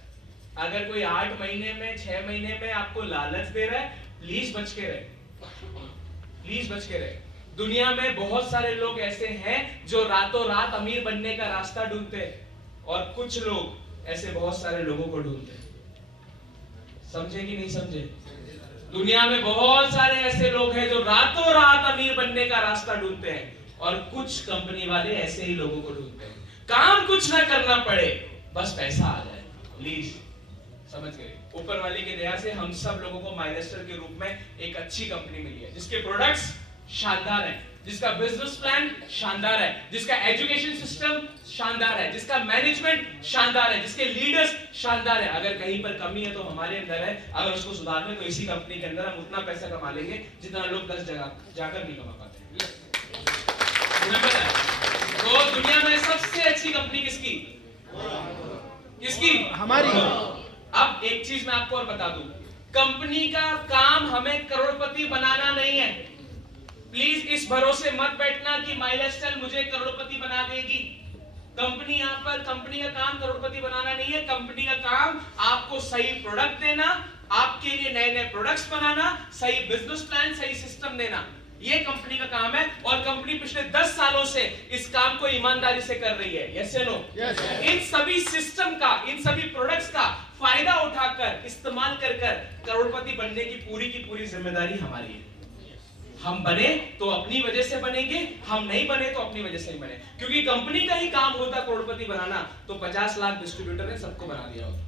अगर कोई 8 महीने में 6 महीने में आपको लालच दे रहा है, प्लीज बच के रहे, प्लीज बच के रहे। दुनिया में बहुत सारे लोग ऐसे हैं जो रातों रात अमीर बनने का रास्ता ढूंढते हैं, और कुछ लोग ऐसे बहुत सारे लोगों को ढूंढते हैं। समझे कि नहीं समझे? दुनिया में बहुत सारे ऐसे लोग हैं जो रातों रात अमीर बनने का रास्ता ढूंढते हैं, और कुछ कंपनी वाले ऐसे ही लोगों को ढूंढते हैं। काम कुछ ना करना पड़े, बस पैसा आ जाए। प्लीज समझ गए? ऊपर वाले की दया से हम सब लोगों को माइलस्टर के रूप में एक अच्छी कंपनी मिली है, जिसके प्रोडक्ट्स शानदार है, जिसका बिजनेस प्लान शानदार है, जिसका एजुकेशन सिस्टम शानदार है, जिसका मैनेजमेंट शानदार है, जिसके लीडर्स शानदार है। अगर कहीं पर कमी है तो हमारे अंदर है, अगर उसको सुधारने तो इसी कंपनी के अंदर हम उतना पैसा कमा लेंगे जितना लोग 10 जगह जाकर नहीं कमा पाते। तो दुनिया में सबसे अच्छी कंपनी किसकी? किसकी? हमारी। अब एक चीज मैं आपको और बता दूं, कंपनी का काम हमें करोड़पति बनाना नहीं है। प्लीज इस भरोसे मत बैठना कि माइलस्टाइल मुझे करोड़पति बना देगी। कंपनी यहाँ पर, कंपनी का काम करोड़पति बनाना नहीं है। कंपनी का काम आपको सही प्रोडक्ट देना, आपके लिए नए नए प्रोडक्ट्स बनाना, सही बिजनेस प्लान, सही सिस्टम देना, ये कंपनी का काम है। और कंपनी पिछले 10 सालों से इस काम को ईमानदारी से कर रही है। यस या नो? इन सभी सिस्टम का, इन सभी प्रोडक्ट्स का फायदा उठाकर, इस्तेमाल कर करोड़पति बनने की पूरी जिम्मेदारी हमारी है। हम बने तो अपनी वजह से बनेंगे, हम नहीं बने तो अपनी वजह से ही बने। क्योंकि कंपनी का ही काम होता करोड़पति बनाना, तो 50 लाख डिस्ट्रीब्यूटर ने सबको बना दिया होता।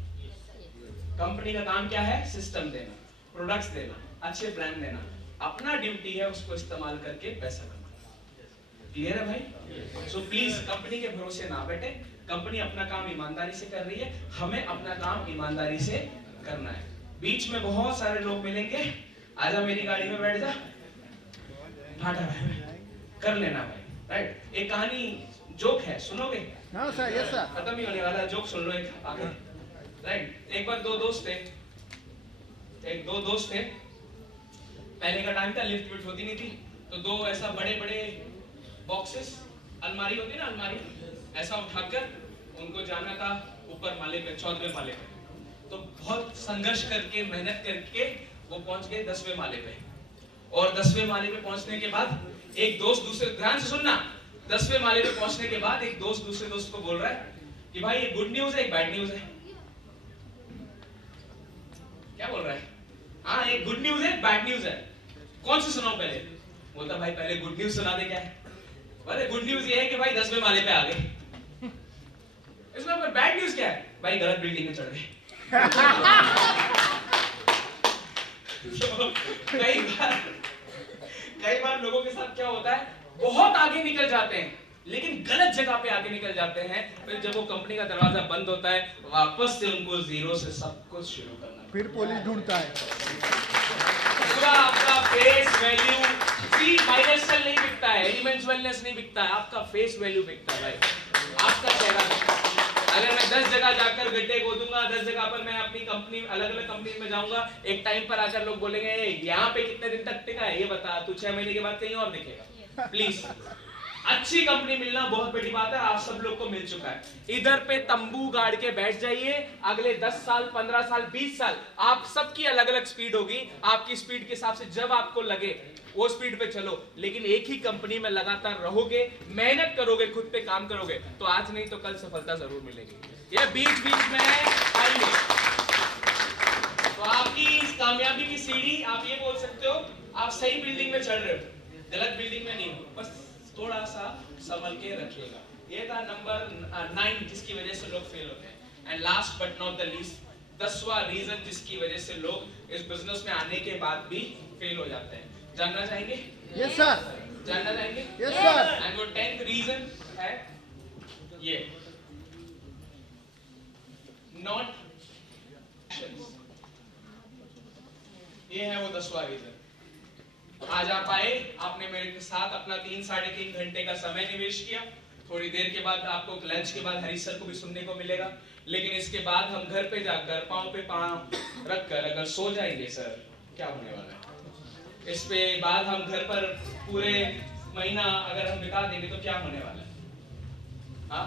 कंपनी का काम क्या है? सिस्टम देना, प्रोडक्ट्स देना, अच्छे ब्रांड देना। अपना ड्यूटी है उसको इस्तेमाल करके पैसा कमाना। क्लियर है भाई? सो प्लीज कंपनी के भरोसे ना बैठे। कंपनी अपना काम ईमानदारी से कर रही है, हमें अपना काम ईमानदारी से करना है। बीच में बहुत सारे लोग मिलेंगे, आजा मेरी गाड़ी में बैठ जा, कर लेना भाई। राइट? एक कहानी जोक है, सुनोगे? हाँ सर, यस सर। खत्म ही होने वाला है, जोक सुन लो एक आगे। राइट? एक बार दो दोस्त थे, पहले का टाइम था, लिफ्ट विफ्ट होती नहीं थी, तो दो ऐसा बड़े बड़े बॉक्सेस, अलमारी होती है ना, अलमारी, ऐसा उठाकर उनको जाना था ऊपर माले पे, 14वें माले पे। तो बहुत संघर्ष करके, मेहनत करके वो पहुंच गए 10वें माले पे। और 10वें माले पे पहुंचने के बाद एक दोस्त दूसरे, ध्यान से सुनना, 10वें माले पे पहुंचने के बाद एक दोस्त दूसरे दोस्त को बोल रहा है कि भाई ये गुड न्यूज है, एक बैड न्यूज है। क्या बोल रहा है? हाँ, एक गुड न्यूज है, बैड न्यूज है, कौन सी सुनाओ पहले? बोलता भाई पहले गुड न्यूज सुना दे। क्या है? अरे गुड न्यूज ये है कि भाई 10वें माले पे आ गए। इसमें पर बैड न्यूज क्या है? भाई गलत बिल्डिंग में चढ़ गए। कई बार लोगों के साथ क्या होता है, बहुत आगे निकल जाते हैं लेकिन गलत जगह पे आगे निकल जाते हैं। फिर जब वो कंपनी का दरवाजा बंद होता है, वापस से उनको जीरो से सब कुछ शुरू करना, फिर पुलिस ढूंढता है। पूरा आपका फेस वैल्यू, माइलस्टाइल नहीं बिकता है, एलिमेंट्स वेलनेस नहीं बिकता है, आपका फेस वैल्यू बिकता है भाई, आपका चेहरा बिकता है। अगर मैं 10 जगह जाकर गड्ढे खोदूंगा, 10 जगह पर मैं अपनी कंपनी, अलग अलग कंपनी में जाऊंगा, एक टाइम पर आकर लोग बोलेंगे यहाँ पे कितने दिन तक टिका है ये बता, तू 6 महीने के बाद कहीं और दिखेगा। प्लीज, अच्छी कंपनी मिलना बहुत बड़ी बात है, आप सब लोग को मिल चुका है। इधर पे तंबू गाड़ के बैठ जाइए, अगले 10 साल, 15 साल, 20 साल आप सबकी अलग अलग स्पीड होगी। आपकी स्पीड के हिसाब से जब आपको लगे वो स्पीड पे चलो, लेकिन एक ही कंपनी में लगातार रहोगे, मेहनत करोगे, खुद पे काम करोगे, तो आज नहीं तो कल सफलता जरूर मिलेगी। ये बीच बीच में आएंगे। तो आपकी इस कामयाबी की सीढ़ी, आप ये बोल सकते हो आप सही बिल्डिंग में चढ़ रहे हो, गलत बिल्डिंग में नहीं हो, बस थोड़ा सा संभल के रखिएगा। ये था नंबर 9 जिसकी वजह से लोग फेल होते हैं। And last but not the least, 10वां रीजन जिसकी वजह से लोग इस बिजनेस में आने के बाद भी फेल हो जाते हैं, जानना चाहेंगे? Yes sir. जानना चाहेंगे? Yes sir. एंड वो 10th रीजन है ये, नॉट एक्शंस। ये है वो 10वां रीजन। आज आप आए, आपने मेरे साथ अपना 3-3.5 घंटे का समय निवेश किया। थोड़ी देर के बाद आपको लंच के बाद हरीश सर को भी सुनने को मिलेगा, लेकिन इसके बाद हम घर पे जाकर पांव पे पांव रखकर अगर सो जाएंगे सर, क्या होने वाला है? इस पे बाद हम घर पर पूरे महीना अगर हम बिता देंगे तो क्या होने वाला है? हाँ,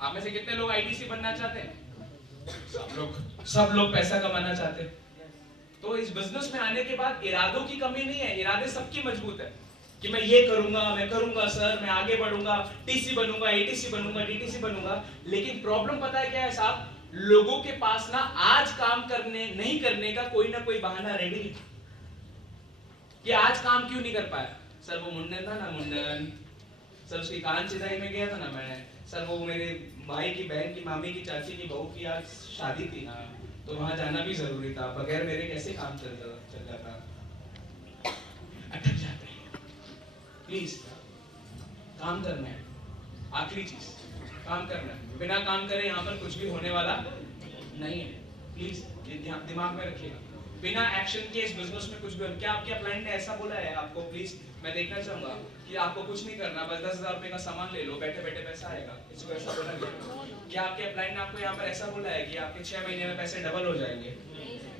आप में से कितने लोग आईटीसी बनना चाहते हैं? सब लोग पैसा कमाना चाहते हैं। तो इस बिजनेस में आने के बाद इरादों की कमी नहीं है, इरादे सबकी मजबूत है कि मैं ये करूंगा, मैं करूंगा सर, मैं आगे बढ़ूंगा, टीसी बनूंगा, एटीसी बनूंगा, डीटीसी बनूंगा। लेकिन प्रॉब्लम पता है क्या है साहब, लोगों के पास ना आज काम करने नहीं करने का कोई ना कोई बहाना रेडी है कि आज काम क्यों नहीं कर पाया। सर वो मुंडन था ना, मुंडन, सर उसकी कान चिदाई में गया था ना मैं, सर वो मेरे भाई की बहन की मामी की चाची की बहू की आज शादी थी ना, तो वहां जाना भी जरूरी था, बगैर मेरे कैसे काम चल जाता। अटक जाते हैं। प्लीज काम करना है, आखिरी चीज काम करना है। बिना काम करे यहाँ पर कुछ भी होने वाला नहीं है। प्लीज ये दिमाग में रखिएगा, बिना एक्शन के इस बिजनेस में कुछ भी। क्या आपके क्लाइंट ने ऐसा बोला है आपको? प्लीज मैं देखना चाहूंगा कि आपको कुछ नहीं करना, बस 10,000 रुपए का सामान ले लो, बैठे बैठे पैसा आएगा, इसको ऐसा बोला गया? क्या आपके क्लाइंट ने आपको यहाँ पर ऐसा बोला है कि आपके 6 महीने में पैसे डबल हो जाएंगे?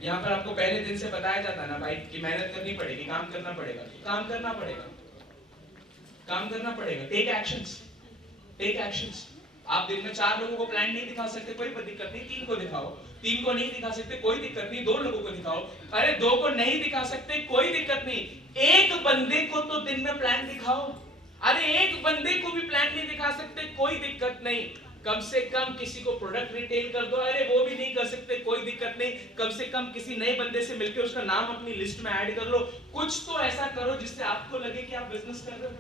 यहाँ पर आपको पहले दिन से बताया जाता ना भाई कि मेहनत करनी पड़ेगी, काम करना पड़ेगा, काम करना पड़ेगा, काम करना पड़ेगा। Take actions, take actions. आप दिन में 4 लोगों को प्लान नहीं दिखा सकते, कोई दिक्कत नहीं, 3 को दिखाओ। 3 को नहीं दिखा सकते, कोई दिक्कत नहीं, 2 लोगों को दिखाओ। अरे 2 को नहीं दिखा सकते, कोई दिक्कत नहीं, एक बंदे को तो दिन में प्लान दिखाओ। अरे एक बंदे को भी प्लान नहीं दिखा सकते, कोई दिक्कत नहीं, कम से कम किसी को प्रोडक्ट रिटेल कर दो। अरे वो भी नहीं कर सकते, कोई दिक्कत नहीं, कम से कम किसी नए बंदे से मिलकर उसका नाम अपनी लिस्ट में ऐड कर लो। कुछ तो ऐसा करो जिससे आपको लगे कि आप बिजनेस कर रहे हो।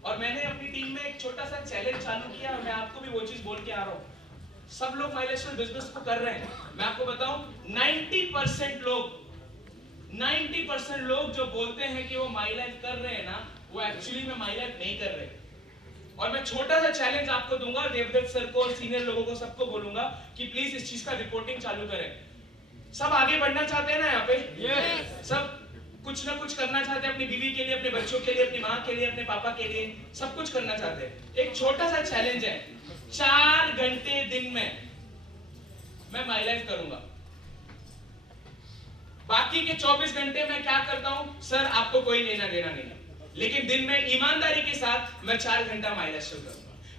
और मैंने अपनी टीम में एक छोटा सा चैलेंज चालू किया, मैं आपको भी वो चीज बोल के आ रहा हूँ। सब लोग माइलेस्टोर बिजनेस को कर रहे हैं, मैं आपको बताऊं 90% लोग जो बोलते हैं कि वो माइलेज कर रहे हैं ना, वो एक्चुअली में माइलेज नहीं कर रहे। और मैं छोटा सा चैलेंज आपको दूंगा, देवदत्त सर को और सीनियर लोगों को सबको बोलूंगा कि प्लीज इस चीज का रिपोर्टिंग चालू करें। सब आगे बढ़ना चाहते हैं ना यहाँ पे? सब कुछ ना कुछ करना चाहते हैं, अपनी बीवी के लिए, अपने बच्चों के लिए, अपनी माँ के लिए, अपने पापा के लिए, सब कुछ करना चाहते हैं। एक छोटा सा चैलेंज है, 4 घंटे दिन में मैं माइलेज करूंगा, बाकी के 24 घंटे मैं क्या करता हूं सर आपको कोई लेना देना नहीं है, लेकिन दिन में ईमानदारी के साथ मैं 4 घंटा माइलेज करूंगा।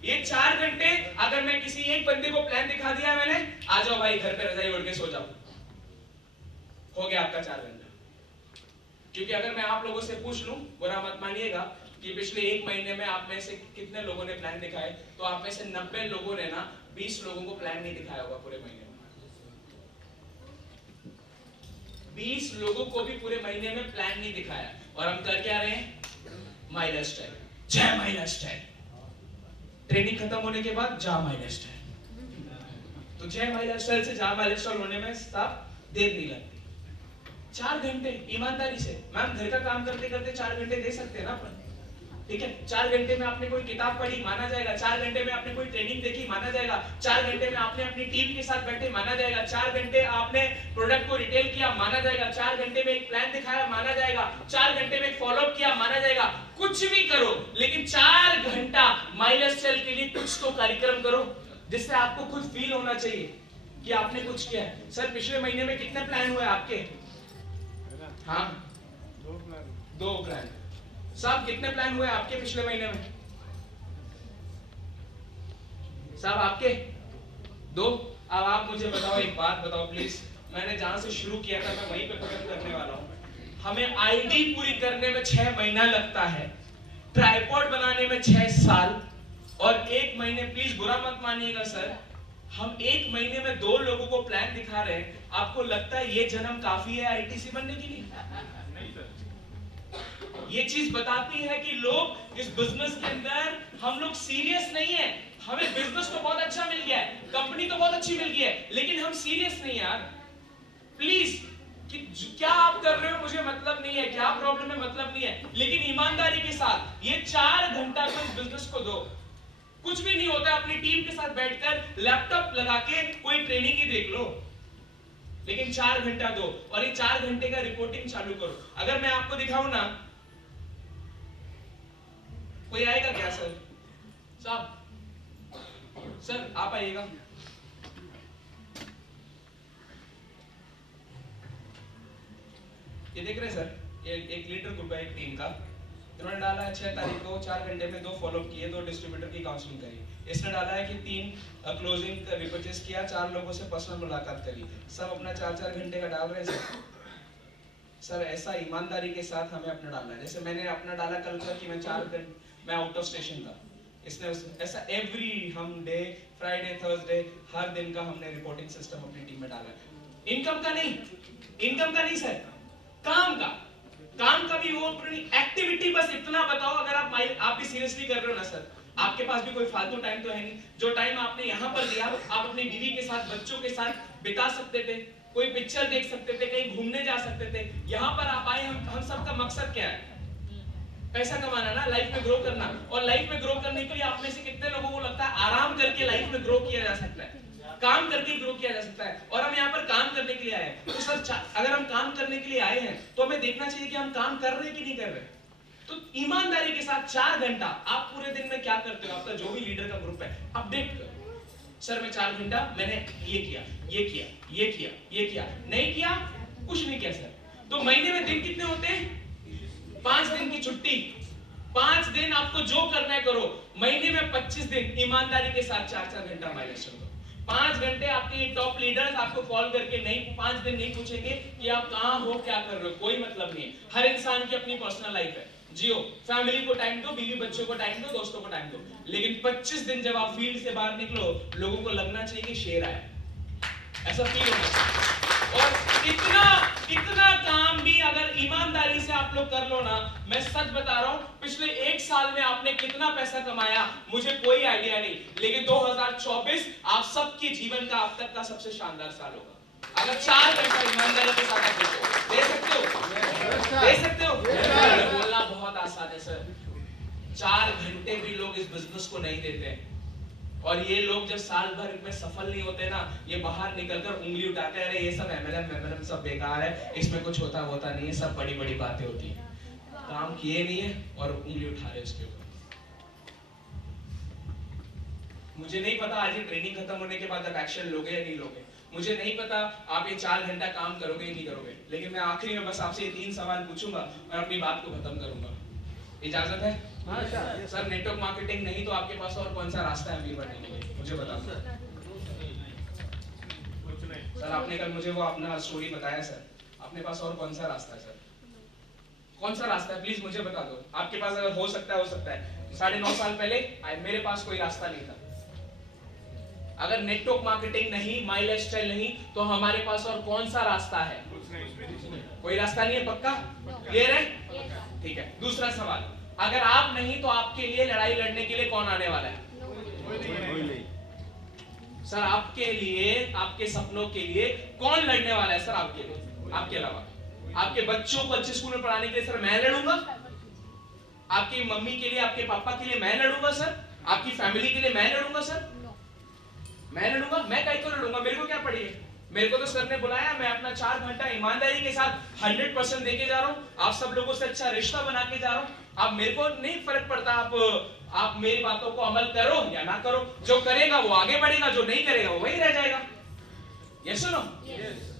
ये 4 घंटे अगर मैं किसी एक बंदे को प्लान दिखा दिया मैंने, आ जाओ भाई घर पे रजाई ओढ़ के सो जाओ, हो गया आपका 4 घंटा। क्योंकि अगर मैं आप लोगों से पूछ लूं, बुरा मत मानिएगा, कि पिछले 1 महीने में आप में से कितने लोगों ने प्लान दिखाए, तो आप में से 90 लोगों ने ना 20 लोगों को प्लान नहीं दिखाया होगा पूरे महीने में। 20 लोगों को भी पूरे महीने में प्लान नहीं दिखाया, और हम कर क्या रहे हैं? माइलस्टाइल। जय माइलस्टाइल। ट्रेनिंग खत्म होने के बाद जा माइलस्टाइल। तो जय माइलस्टाइल से जा माइलस्टाइल होने में साफ देर नहीं लगती। 4 घंटे ईमानदारी से, मैम घर का काम करते करते 4 घंटे दे सकते हैं ना अपन, ठीक है? 4 घंटे में आपने कोई किताब पढ़ी, माना जाएगा। 4 घंटे में आपने कोई ट्रेनिंग देखी, माना जाएगा। 4 घंटे में आपने अपनी टीम के साथ बैठे, माना जाएगा। 4 घंटे आपने प्रोडक्ट को रिटेल किया, माना जाएगा। 4 घंटे में एक प्लान दिखाया, माना जाएगा। 4 घंटे में एक फॉलोअप किया, माना जाएगा। कुछ भी करो, लेकिन 4 घंटा माइलस्टाइल के लिए कुछ तो कार्यक्रम करो, जिससे आपको खुद फील होना चाहिए कि आपने कुछ किया है। सर पिछले महीने में कितने प्लान हुए आपके? हाँ 2 प्लान। साहब कितने प्लान हुए आपके पिछले महीने में? साहब आपके 2। अब आप मुझे बताओ, एक बात बताओ प्लीज, मैंने जहां से शुरू किया था मैं वहीं पे खत्म करने वाला हूं। हमें आईडी पूरी करने में 6 महीना लगता है, ट्राइपॉड बनाने में 6 साल, और 1 महीने, प्लीज बुरा मत मानिएगा सर, हम 1 महीने में 2 लोगों को प्लान दिखा रहे हैं। आपको लगता है ये जन्म काफी है आईटीसी बनने के लिए? नहीं सर। ये चीज बताती है कि लोग इस बिजनेस के अंदर, हम लोग सीरियस नहीं है। हमें बिजनेस तो बहुत अच्छा मिल गया है, कंपनी तो बहुत अच्छी मिल गई है, लेकिन हम सीरियस नहीं यार। प्लीज, कि क्या आप कर रहे हो मुझे मतलब नहीं है, क्या प्रॉब्लम है मतलब नहीं है, लेकिन ईमानदारी के साथ ये 4 घंटा को इस बिजनेस को दो। कुछ भी नहीं होता, अपनी टीम के साथ बैठकर लैपटॉप लगा के कोई ट्रेनिंग ही देख लो, लेकिन 4 घंटा दो, और ये 4 घंटे का रिपोर्टिंग चालू करो। अगर मैं आपको दिखाऊं ना, कोई आएगा क्या सर? साहब सर आप आइएगा। ये देख रहे हैं सर, ये 1 लीटर ग्रुप है एक टीम का, इन्होंने डाला है 6 तारीख को 4 घंटे में 2 फॉलोअप किए, 2 डिस्ट्रीब्यूटर की काउंसलिंग करी। इसने डाला है कि 3 क्लोजिंग रिपर्चेस किया, 4 लोगों से पर्सनल मुलाकात करी। सब अपना 4-4 घंटे का डाल रहे हैं सर। ऐसा ईमानदारी के साथ हमें अपना डालना है। जैसे मैंने अपना डाला कल का कि मैं 4 घंटे मैं आउट ऑफ स्टेशन था, इसने ऐसा एवरी हम डे फ्राइडे थर्सडे हर दिन का हमने रिपोर्टिंग सिस्टम अपनी टीम में डाला है। इनकम का नहीं सर, काम का भी वो अपनी एक्टिविटी बस इतना बताओ। अगर आप भी सीरियसली कर रहे हो ना सर, आपके पास भी कोई फालतू टाइम तो है नहीं। जो टाइम आपने यहाँ पर दिया आप अपनी बीवी के साथ बच्चों के साथ बिता सकते थे, कोई पिक्चर देख सकते थे, कहीं घूमने जा सकते थे। यहाँ पर आप आए, हम सबका मकसद क्या है? पैसा कमाना ना, लाइफ में ग्रो करना। और लाइफ में ग्रो करने के लिए आप में से कितने लोगों को लगता है आराम करके लाइफ में ग्रो किया जा सकता है? काम करके ग्रो किया जा सकता है। और हम यहाँ पर काम करने के लिए आए हैं। तो सर अगर हम काम करने के लिए आए हैं तो हमें देखना चाहिए कि हम काम कर रहे हैं कि नहीं कर रहे। तो ईमानदारी के साथ 4 घंटा आप पूरे दिन में क्या करते हो, आपका जो भी लीडर का ग्रुप है अपडेट करो। सर मैं 4 घंटा मैंने ये किया, नहीं किया, कुछ नहीं किया सर। तो महीने में दिन कितने होते हैं? 5 दिन की छुट्टी, 5 दिन आपको जो करना है करो। महीने में 25 दिन ईमानदारी के साथ 4-4 घंटा माइलेज करो। 5 घंटे आपके टॉप लीडर्स आपको कॉल करके नहीं 5 दिन नहीं पूछेंगे कि आप कहां हो, क्या कर रहे हो, कोई मतलब नहीं है। हर इंसान की अपनी पर्सनल लाइफ है, जियो, फैमिली को टाइम दो, बीवी बच्चों को टाइम दो, दोस्तों को टाइम दो। लेकिन 25 दिन जब आप फील्ड से बाहर निकलो, लोगों को लगना चाहिए कि शेर आया, ऐसा फील होना चाहिए। और इतना काम भी अगर ईमानदारी से आप लोग कर लो ना, मैं सच बता रहा हूं, पिछले 1 साल में आपने कितना पैसा कमाया मुझे कोई आइडिया नहीं, लेकिन 2024 आप सबके जीवन का अब तक का सबसे शानदार साल होगा। अगर 4 घंटा ईमानदारी के साथ आप दे सकते हो। बोलना बहुत आसान है सर, 4 घंटे भी लोग इस बिजनेस को नहीं देते। और ये लोग जब साल भर में सफल नहीं होते ना, ये बाहर निकलकर उंगली उठाते हैं, अरे ये सब एमएलएम सब बेकार है, इसमें कुछ होता नहीं है, सब बड़ी बड़ी बातें होती है। काम किए नहीं है और उंगली उठा रहे उसके ऊपर। मुझे नहीं पता आज ये ट्रेनिंग खत्म होने के बाद आप एक्शन लोगे या नहीं लोगे, मुझे नहीं पता आप ये 4 घंटा काम करोगे या नहीं करोगे, लेकिन मैं आखिरी में बस आपसे ये 3 सवाल पूछूंगा और अपनी बात को खत्म करूंगा। इजाजत है? हाँ सर नेटवर्क मार्केटिंग नहीं तो आपके पास और कौन सा रास्ता है अमीर बनने के लिए, मुझे बताओ सर। आपने कल मुझे वो अपना स्टोरी बताया सर, अपने पास और कौन सा रास्ता है सर? कौन सा रास्ता है प्लीज मुझे बता दो। आपके पास अगर हो सकता है 9.5 साल पहले मेरे पास कोई रास्ता नहीं था। अगर नेटवर्क मार्केटिंग नहीं, माई लाइफस्टाइल नहीं, तो हमारे पास और कौन सा रास्ता है? कोई रास्ता नहीं है, पक्का? क्लियर है? ठीक है। दूसरा सवाल, अगर आप नहीं तो आपके लिए लड़ाई लड़ने के लिए कौन आने वाला है? सर आपके लिए, आपके सपनों के लिए कौन लड़ने वाला है सर? आपके लिए, आपके अलावा आपके बच्चों को अच्छे स्कूल में पढ़ाने के लिए सर मैं लड़ूंगा, आपकी मम्मी के लिए, आपके पापा के लिए मैं लड़ूंगा सर, आपकी फैमिली के लिए मैं लड़ूंगा सर, मैं लड़ूंगा। मैं कहीं को लड़ूंगा, मेरे को क्या पड़ी है? मेरे को तो सर ने बुलाया, मैं अपना 4 घंटा ईमानदारी के साथ 100% देके जा रहा हूँ, आप सब लोगों से अच्छा रिश्ता बना के जा रहा हूँ। अब मेरे को नहीं फर्क पड़ता आप मेरी बातों को अमल करो या ना करो, जो करेगा वो आगे बढ़ेगा, जो नहीं करेगा वो वही रह जाएगा। यस सुनो,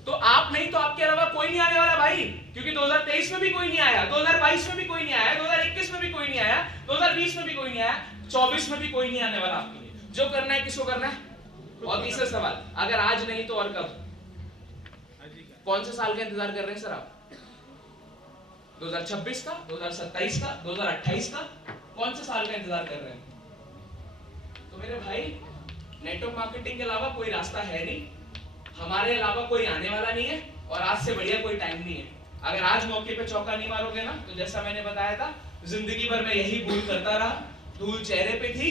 तो आप नहीं तो आपके अलावा कोई नहीं आने वाला भाई, क्योंकि 2023 में भी कोई नहीं आया, 2022 में भी कोई नहीं आया, 2021 में भी कोई नहीं आया, 2020 में भी कोई नहीं आया, 24 में भी कोई नहीं आने वाला आपके लिए। जो करना है किसको करना है? और तीसरा सवाल, अगर आज नहीं तो और कब? कौन से साल का इंतजार कर रहे हैं सर आप? 2026 का, 2027 का, 2028 का? कौन से साल का इंतजार कर रहे हैं? तो मेरे भाई नेटवर्क मार्केटिंग के अलावा कोई रास्ता है नहीं, हमारे अलावा कोई आने वाला नहीं है, और आज से बढ़िया कोई टाइम नहीं है। अगर आज मौके पे चौका नहीं मारोगे ना, तो जैसा मैंने बताया था, जिंदगी भर मैं यही भूल करता रहा, धूल चेहरे पे थी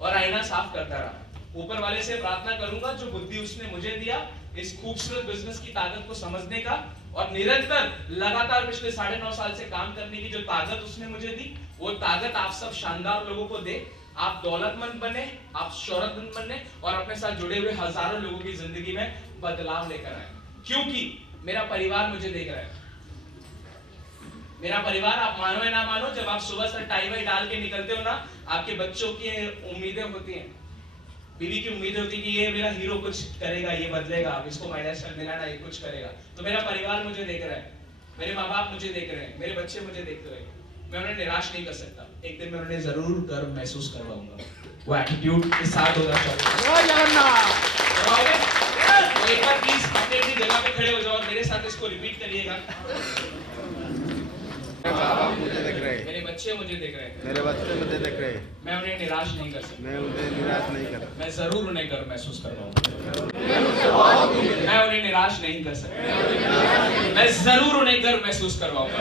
और आईना साफ करता रहा। ऊपर वाले से प्रार्थना करूंगा जो बुद्धि उसने मुझे दिया इस खूबसूरत बिजनेस की ताकत को समझने का, और निरंतर लगातार पिछले 9.5 साल से काम करने की जो ताकत उसने मुझे दी, वो ताकत आप सब शानदार लोगों को दे, आप दौलतमंद बने, आप शोहरतमंद बने, और अपने साथ जुड़े हुए हजारों लोगों की जिंदगी में बदलाव लेकर आए, क्योंकि मेरा परिवार मुझे देख रहा है। मेरा परिवार, आप मानो या ना मानो, जब आप सुबह से टाई वाई डाल के निकलते हो ना, आपके बच्चों की उम्मीदें होती हैं, बीवी की उम्मीद होती है कि ये मेरा हीरो कुछ करेगा, ये बदलेगा, इसको माइलस्टोन मिला ना, ये कुछ करेगा। तो मेरा परिवार मुझे देख रहा है, मेरे माँ बाप मुझे देख रहे हैं, मेरे बच्चे मुझे देखते हुए, मैं उन्हें निराश नहीं कर सकता। एक दिन मैं उन्हें जरूर गर्व महसूस करवाऊंगा। वो एटीट्यूड के साथ होगा। जय जगन्नाथ। तो एक बार प्लीज अपनी अपनी जगह पे खड़े हो जाओ और मेरे साथ इसको रिपीट करिएगा। बाबा मुझे देख रहे, मेरे बच्चे मुझे देख रहे हैं, मेरे बच्चे मुझे देख रहे, मैं उन्हें निराश नहीं कर सकता। मैं उन्हें निराश नहीं कर, मैं जरूर उन्हें गर्व महसूस करवाऊंगा। मैं उन्हें निराश नहीं कर सकता। मैं जरूर उन्हें गर्व महसूस करवाऊंगा।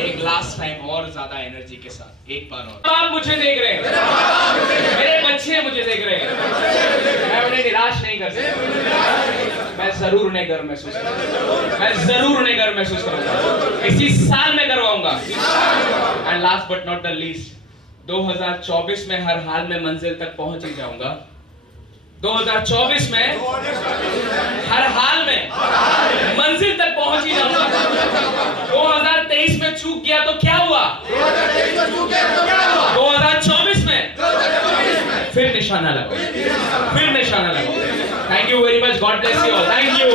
एक लास्ट टाइम और ज्यादा एनर्जी के साथ एक बार और। आप मुझे देख रहे हैं, मेरे बच्चे मुझे देख रहे हैं, मैं उन्हें निराश नहीं कर सकता। मैं जरूर उन्हें गर्व महसूस करूंगा। मैं जरूर उन्हें गर्व महसूस करूंगा। इसी साल में करवाऊंगा। And last but not the least, 2024 में हर हाल में मंजिल तक पहुंच ही जाऊंगा। 2024 में हर हाल में मंजिल तक पहुंच ही जाऊंगा। 2023 में चूक गया तो क्या हुआ? 2024 में फिर निशाना लगाओ, फिर निशाना लगाओ। Thank you very much, God bless you all, thank you.